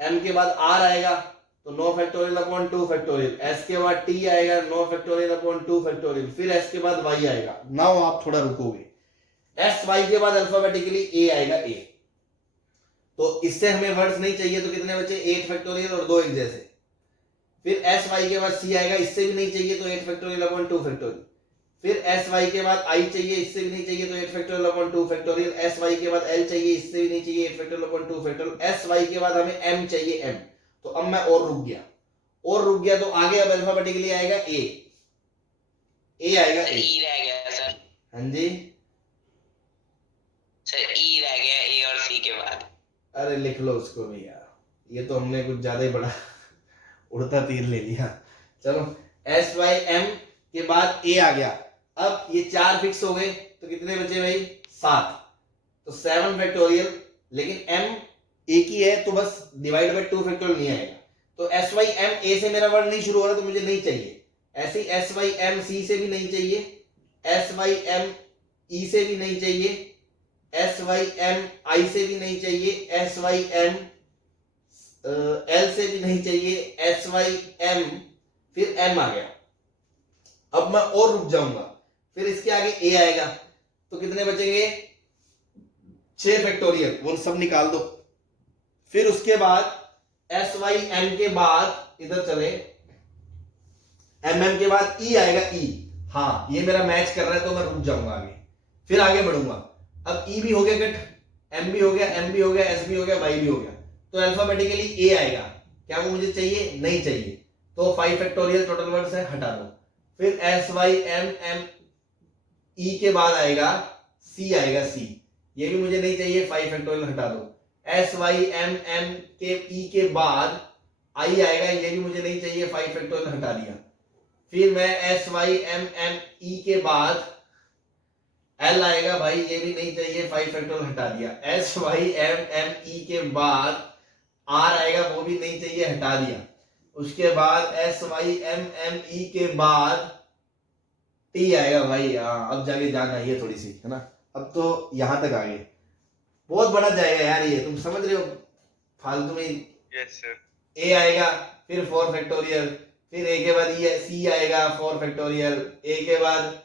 एम के बाद आर आएगा तो 9 फैक्टोरियल अपॉन 2 फैक्टोरियल। एस के बाद टी आएगा 9 फैक्टोरियल अपॉन 2 फैक्टोरियल। फिर एस के बाद वाई आएगा। नाउ आप थोड़ा रुकोगे, एस वाई के बाद अल्फाबेटिकली ए आएगा ए, तो इससे हमें वर्ड्स नहीं चाहिए तो कितने बचे 8 फैक्टोरियल और 2 एक जैसे। फिर एस वाई के बाद सी आएगा, इससे भी नहीं चाहिए तो 8 फैक्टोरियल अपॉन 2 फैक्टोरियल। फिर एस वाई के बाद आई चाहिए, इससे भी नहीं चाहिए तो 8 factorial upon 2 factorial. S Y के बाद एल चाहिए, इससे भी नहीं चाहिए 8 factorial upon 2 factorial. S Y के बाद हमें एम चाहिए एम, तो अब मैं और रुक गया तो आगे अब अल्फाबेटिकली आएगा ए आएगा सर ए। ई रह गया सर। हाँ जी सर ई रह गया ए और सी के बाद। अरे लिख लो उसको भी यार, ये तो हमने कुछ ज्यादा ही बड़ा उड़ता तीर ले लिया। चलो एस वाई एम के बाद ए आ गया। अब ये 4 फिक्स हो गए तो कितने बचे भाई 7, तो 7 फैक्टोरियल। लेकिन एम एक ही है तो बस डिवाइड बाय 2 फैक्टोरियल नहीं आएगा, तो एस वाई एम ए से मेरा वर्ड नहीं शुरू हो रहा तो मुझे नहीं चाहिए। ऐसे ही एस वाई एम सी से भी नहीं चाहिए, एस वाई एम ई से भी नहीं चाहिए, एस वाई एम आई से भी नहीं चाहिए, एस वाई एम एल से भी नहीं चाहिए, एस वाई एम, फिर एम आ गया। अब मैं और रुक जाऊंगा, फिर इसके आगे ए आएगा तो कितने बचेंगे 6 फैक्टोरियल, वो सब निकाल दो। फिर उसके बाद एस वाई एम के बाद इधर चले, एम एम के बाद ई आएगा ई। हाँ ये मेरा मैच कर रहा है तो मैं रुक जाऊंगा आगे, फिर आगे बढ़ूंगा। अब ई भी हो गया कट, एम भी हो गया, एम भी हो गया, एस भी हो गया, वाई भी हो गया, तो अल्फाबेटिकली ए आएगा। क्या वो मुझे चाहिए, नहीं चाहिए, तो 5 फैक्टोरियल टोटल वर्ड्स है, हटा दो। फिर S Y M M E के बाद आएगा सी आएगा सी, ये भी मुझे नहीं चाहिए, 5 फैक्टोरियल हटा दो। एस वाई एम एम के ई के बाद आई आएगा, ये भी मुझे नहीं चाहिए, 5 फैक्टोरियल हटा दिया। फिर मैं S Y M M E के बाद एल आएगा, भाई ये भी नहीं चाहिए, 5 फैक्टोरियल हटा दिया। S Y M M E के बाद आर आएगा, वो भी नहीं चाहिए, हटा दिया। उसके बाद S Y M M E के बाद टी आएगा, भाई अब जाके जाना ये थोड़ी सी है ना, अब तो यहां तक आ गए, बहुत बड़ा जाएगा यार ये, तुम समझ रहे हो फालतू में। Yes sir. ए आएगा, फिर 4 फैक्टोरियल, फिर ए के बाद सी आएगा 4 फैक्टोरियल, ए के बाद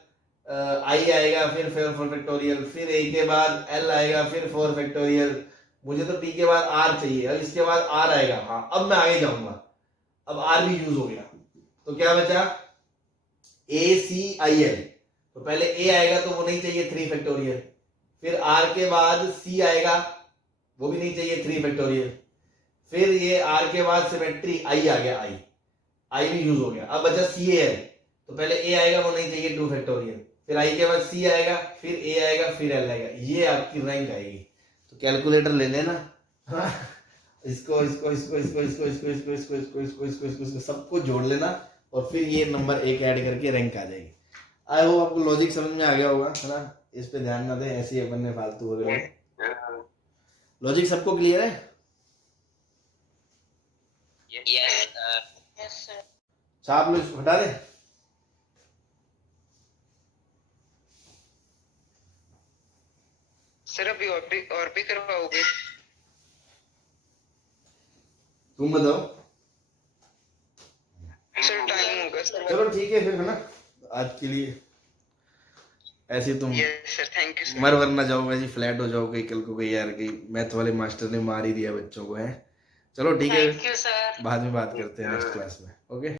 आई आएगा, फिर 4 फैक्टोरियल, फिर ए के बाद एल आएगा, फिर 4 फैक्टोरियल। मुझे तो टी के बाद आर चाहिए, अब इसके बाद आर आएगा। हाँ अब मैं आगे जाऊंगा, अब आर भी यूज हो गया, तो क्या बचा ए सी आई एल। तो पहले ए आएगा तो वो नहीं चाहिए, 3 फैक्टोरियल। फिर आर के बाद सी आएगा, वो भी नहीं चाहिए, 3 फैक्टोरियल। फिर ये आर के बाद सिमेट्री आई आ गया, आई भी यूज हो गया। अब बचा सी एल, तो पहले ए आएगा, वो नहीं चाहिए, 2 फैक्टोरियल। फिर आई के बाद सी आएगा, फिर ए आएगा, फिर एल आएगा, ये आपकी रैंक आएगी। तो कैलकुलेटर ले लेना, हाँ? इसको इसको इसको इसको इसको इसको इसको इसको इसको इसको इसको इसको इसको सबको जोड़ लेना और फिर ये नंबर 1 ऐड करके रैंक आ जाएगी। आई होप आपको लॉजिक समझ में आ गया होगा, है ना, इस पे ध्यान ना दें, ऐसे ही अपन ने फालतू वगैरह। लॉजिक सबको क्लियर है? Yes sir. Yes sir. छाप लो, इसको हटा दे। सर अभी और भी करवाओगे? तुम बताओ। सर टाइम होगा सर। चलो ठीक है फिर, है ना, आज के लिए ऐसे तुम yes sir, thank you sir. मर वरना जाओ, ऐसे फ्लैट हो जाओ कहीं कल को, कहीं यार कहीं मैथ वाले मास्टर ने मार ही दिया बच्चों को, है। चलो ठीक है, थैंक यू सर। बाद में बात करते हैं नेक्स्ट क्लास में। ओके।